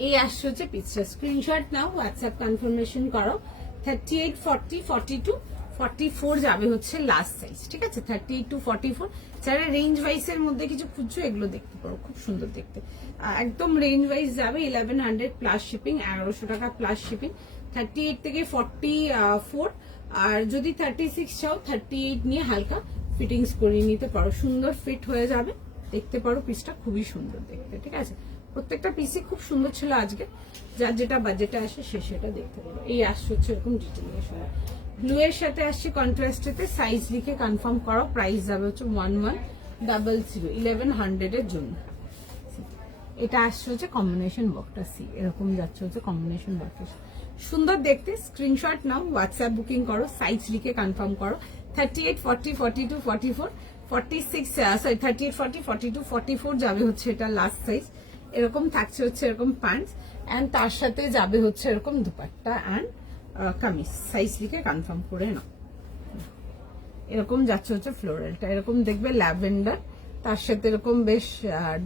এই আসছে হচ্ছে পিকচার। স্ক্রিনশট নাও, হোয়াটসঅ্যাপ কনফার্মেশন করো। 38, 40, 42, 44 যাবে হচ্ছে লাস্ট সাইজ, ঠিক আছে? 38 to 44। যারা রেঞ্জ ওয়াইজ এর মধ্যে কিছু খুঁজছো এগুলো দেখতে পারো, খুব সুন্দর দেখতে। একদম রেঞ্জ ওয়াইজ যাবে 1100 প্লাস শিপিং, 1100 টাকা প্লাস শিপিং। 38 থেকে 44, আর যদি 36 চাও 38 নিয়ে হালকা ফিটিংস করিয়ে নিতে পারো, সুন্দর ফিট হয়ে যাবে। দেখতে পারো পিসটা খুবই সুন্দর দেখতে, ঠিক আছে? প্রত্যেকটা পিসই খুব সুন্দর ছিল আজকে, যার যেটা বাজেটে আসে সে সেটা দেখতে পারো। এই আসছে হচ্ছে এরকম ডিটেইলিং এর সময়। ব্লু এর সাথে আসছে কন্ট্রাস্টেতে। সাইজ লিখে কনফার্ম করো। প্রাইস যাবে হচ্ছে 1100, 1100 এর জন্য। এটা আসছে হচ্ছে কম্বিনেশন বক্সটা, সি এরকম যাচ্ছে হচ্ছে কম্বিনেশন বক্সটা, সুন্দর দেখতে। স্ক্রিনশট নাও, হোয়াটসঅ্যাপ বুকিং করো। সাইজ লিখে কনফার্ম করো। 38, 40, 42, 44, 46 সরি 38, 40, 42, 44 যাবে হচ্ছে এটা লাস্ট সাইজ। এরকম থাকছে হচ্ছে এরকম প্যান্টস, এন্ড তার সাথে যাবে হচ্ছে এরকম দুপাট্টা এন্ড কামিজ। সাইজ লিখে কনফার্ম করে নাও। এরকম যাচ্ছে হচ্ছে ফ্লোরালটা, এরকম দেখবে ল্যাভেন্ডার, তার সাথে এরকম বেশ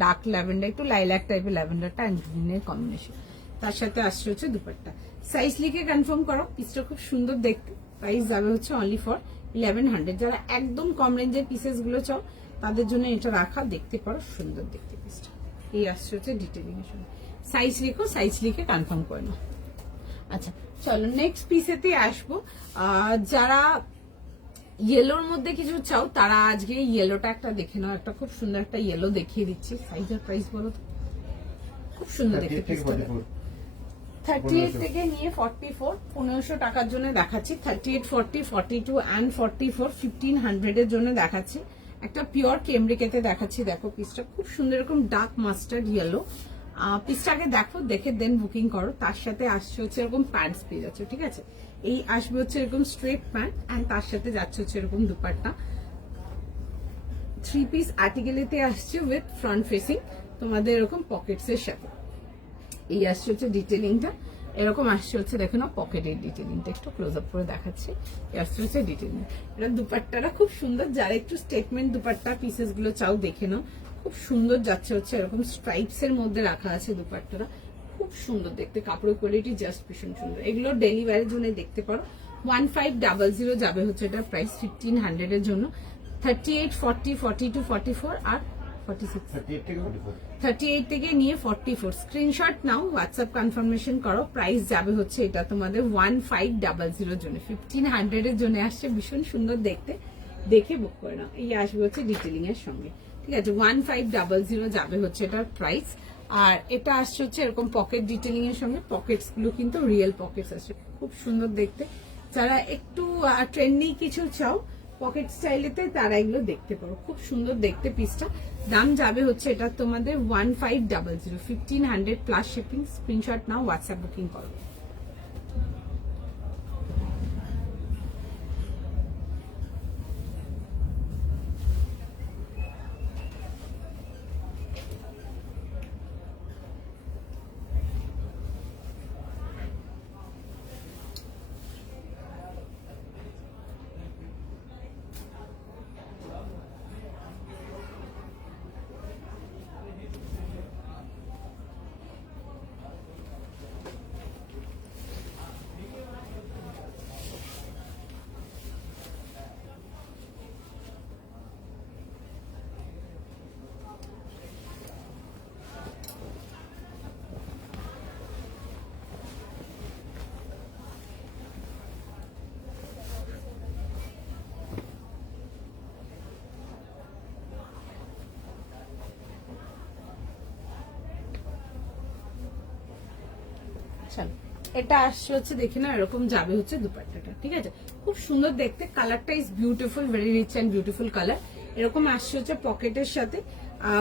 ডার্ক ল্যাভেন্ডার, একটু লাইলাক টাইপের ল্যাভেন্ডারটা এন্ড গ্রিনের কম্বিনেশন। তার সাথে আসছে হচ্ছে দুপাট্টা। সাইজ লিখে কনফার্ম করো। পিসটা খুব সুন্দর দেখতে। প্রাইস যাবে হচ্ছে অনলি ফর 1100। যারা একদম কম রেঞ্জের পিসেস গুলো চাও তাদের জন্য এটা রাখা, দেখতে পারো, সুন্দর দেখতে পিসটা। এই আসছে হচ্ছে ডিটেলিং এর সঙ্গে। সাইজ লিখো, সাইজ লিখে কনফার্ম করে নাও। আচ্ছা চলো নেক্সট পিসেতে আসবো। যারা ইয়েলোর মধ্যে কিছু চাও তারা আজকে ইয়েলোটা একটা দেখে নাও। একটা খুব সুন্দর একটা ইয়েলো দেখিয়ে দিচ্ছি। সাইজ আর প্রাইস বলো তো। খুব সুন্দর দেখতে পিসটা। 38 থেকে নিয়ে 44, 1500 টাকার জন্য দেখাচ্ছি। 38, 40, 42 and 44 1500 এর জন্য দেখাচ্ছি। একটা পিওর কেমব্রিকেতে দেখাচ্ছি। দেখো পিসটা খুব সুন্দর, এরকম ডার্ক মাস্টার্ড ইয়েলো। পিসটাকে দেখো, দেখে দেন বুকিং করো। তার সাথে আসছে হচ্ছে এরকম প্যান্টস পেয়ে যাচ্ছে, ঠিক আছে। এই আসবে হচ্ছে এরকম স্ট্রেট প্যান্ট এন্ড তার সাথে যাচ্ছে হচ্ছে এরকম দুপাট্টা। 3 পিস আর্টিকেলেতে আসছে উইথ ফ্রন্ট ফেসিং, তোমাদের এরকম পকেটস এর সাথে। এই আসছে হচ্ছে ডিটেলিংটা, এরকম আসছে হচ্ছে দেখো না পকেটের ডিটেলিংটা। একটু ক্লোজ আপ করে দেখাচ্ছি। এই আসছে হচ্ছে ডিটেলিং। এটা দুপাট্টাটা খুব সুন্দর। যারা একটু স্টেটমেন্ট দুপাট্টা পিসেস গুলো চাও দেখে নাও। খুব সুন্দর যাচ্ছে হচ্ছে এরকম স্ট্রাইপস এর মধ্যে রাখা আছে দুপাট্টাটা। খুব সুন্দর দেখতে, কাপড়ের কোয়ালিটি জাস্ট ভীষণ সুন্দর। এগুলো ডেলি ওয়্যারের জন্য দেখতে পারো। 1500 যাবে হচ্ছে এটা প্রাইস 1500 এর জন্য। 38, 40, 42, 44 আর 46, 38 থেকে নিয়ে 44 স্ক্রিনশট নাও, হোয়াটসঅ্যাপ কনফার্মেশন করো। প্রাইস যাবে হচ্ছে এটা তোমাদের 1500 এর জন্য। 1500 এর জন্য আসছে, ভীষণ সুন্দর দেখতে, দেখে বুক করে নাও। এই আসবে হচ্ছে ডিটেলিং এর সঙ্গে, ঠিক আছে। 1500 যাবে হচ্ছে এটার প্রাইস। আর এটা আসছে হচ্ছে এরকম পকেট ডিটেলিং এর সঙ্গে। পকেটস গুলো কিন্তু রিয়েল পকেটস আসছে, খুব সুন্দর দেখতে। যারা একটু ট্রেন্ডি কিছু চাও পকেট স্টাইলেতে তারা এগুলো দেখতে পারো। খুব সুন্দর দেখতে পিসটা। দাম যাবে হচ্ছে এটা তোমাদের 1500, 1500 প্লাস শিপিং। স্ক্রিনশট নাও, হোয়াটসঅ্যাপ বুকিং করো। চলো এটা আসছে হচ্ছে দেখে না, এরকম যাবে হচ্ছে দুপাট্টাটা, ঠিক আছে। খুব সুন্দর দেখতে, কালারটা is beautiful, very rich and beautiful colour. এরকম আসছে হচ্ছে পকেটের সাথে,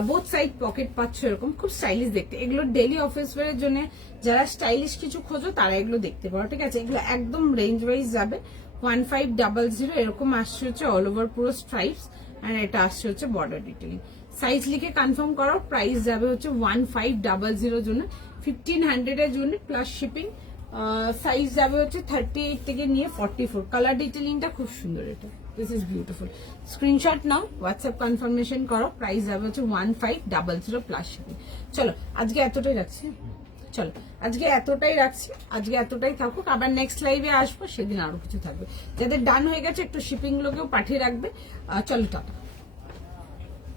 বোথ সাইড পকেট পাচ্ছ, এরকম খুব স্টাইলিশ দেখতে। এগুলো ডেলি অফিস ওয়্যারের জন্য যারা স্টাইলিশ কিছু খোঁজো তারা এগুলো দেখতে পারো, ঠিক আছে। এগুলো একদম রেঞ্জ ওয়াইজ যাবে 1500। এরকম আসছে হচ্ছে অল ওভার পুরো স্ট্রাইপস এন্ড এটা আসছে হচ্ছে বর্ডার ডিটেলিং। সাইজ লিখে কনফার্ম করো। প্রাইস যাবে হচ্ছে 1500 জন্য, 1500 এর জন্য প্লাস শিপিং। সাইজ যাবে হচ্ছে 38 থেকে নিয়ে 44। কালার ডিটেলিংটা খুব সুন্দর, এটা দিস ইজ বিউটিফুল। স্ক্রিনশট নাও, হোয়াটসঅ্যাপ কনফার্মেশন করো। প্রাইস যাবে হচ্ছে 1500 প্লাস শিপিং। চলো আজকে এতটাই রাখছি। চলো আজকে এতটাই রাখছি, আজকে এতটাই থাকুক। আবার নেক্সট লাইভে আসবো, সেদিন আরো কিছু থাকবে। যাদের ডান হয়ে গেছে একটু শিপিং গুলোকেও পাঠিয়ে রাখবে। চলো টাটা।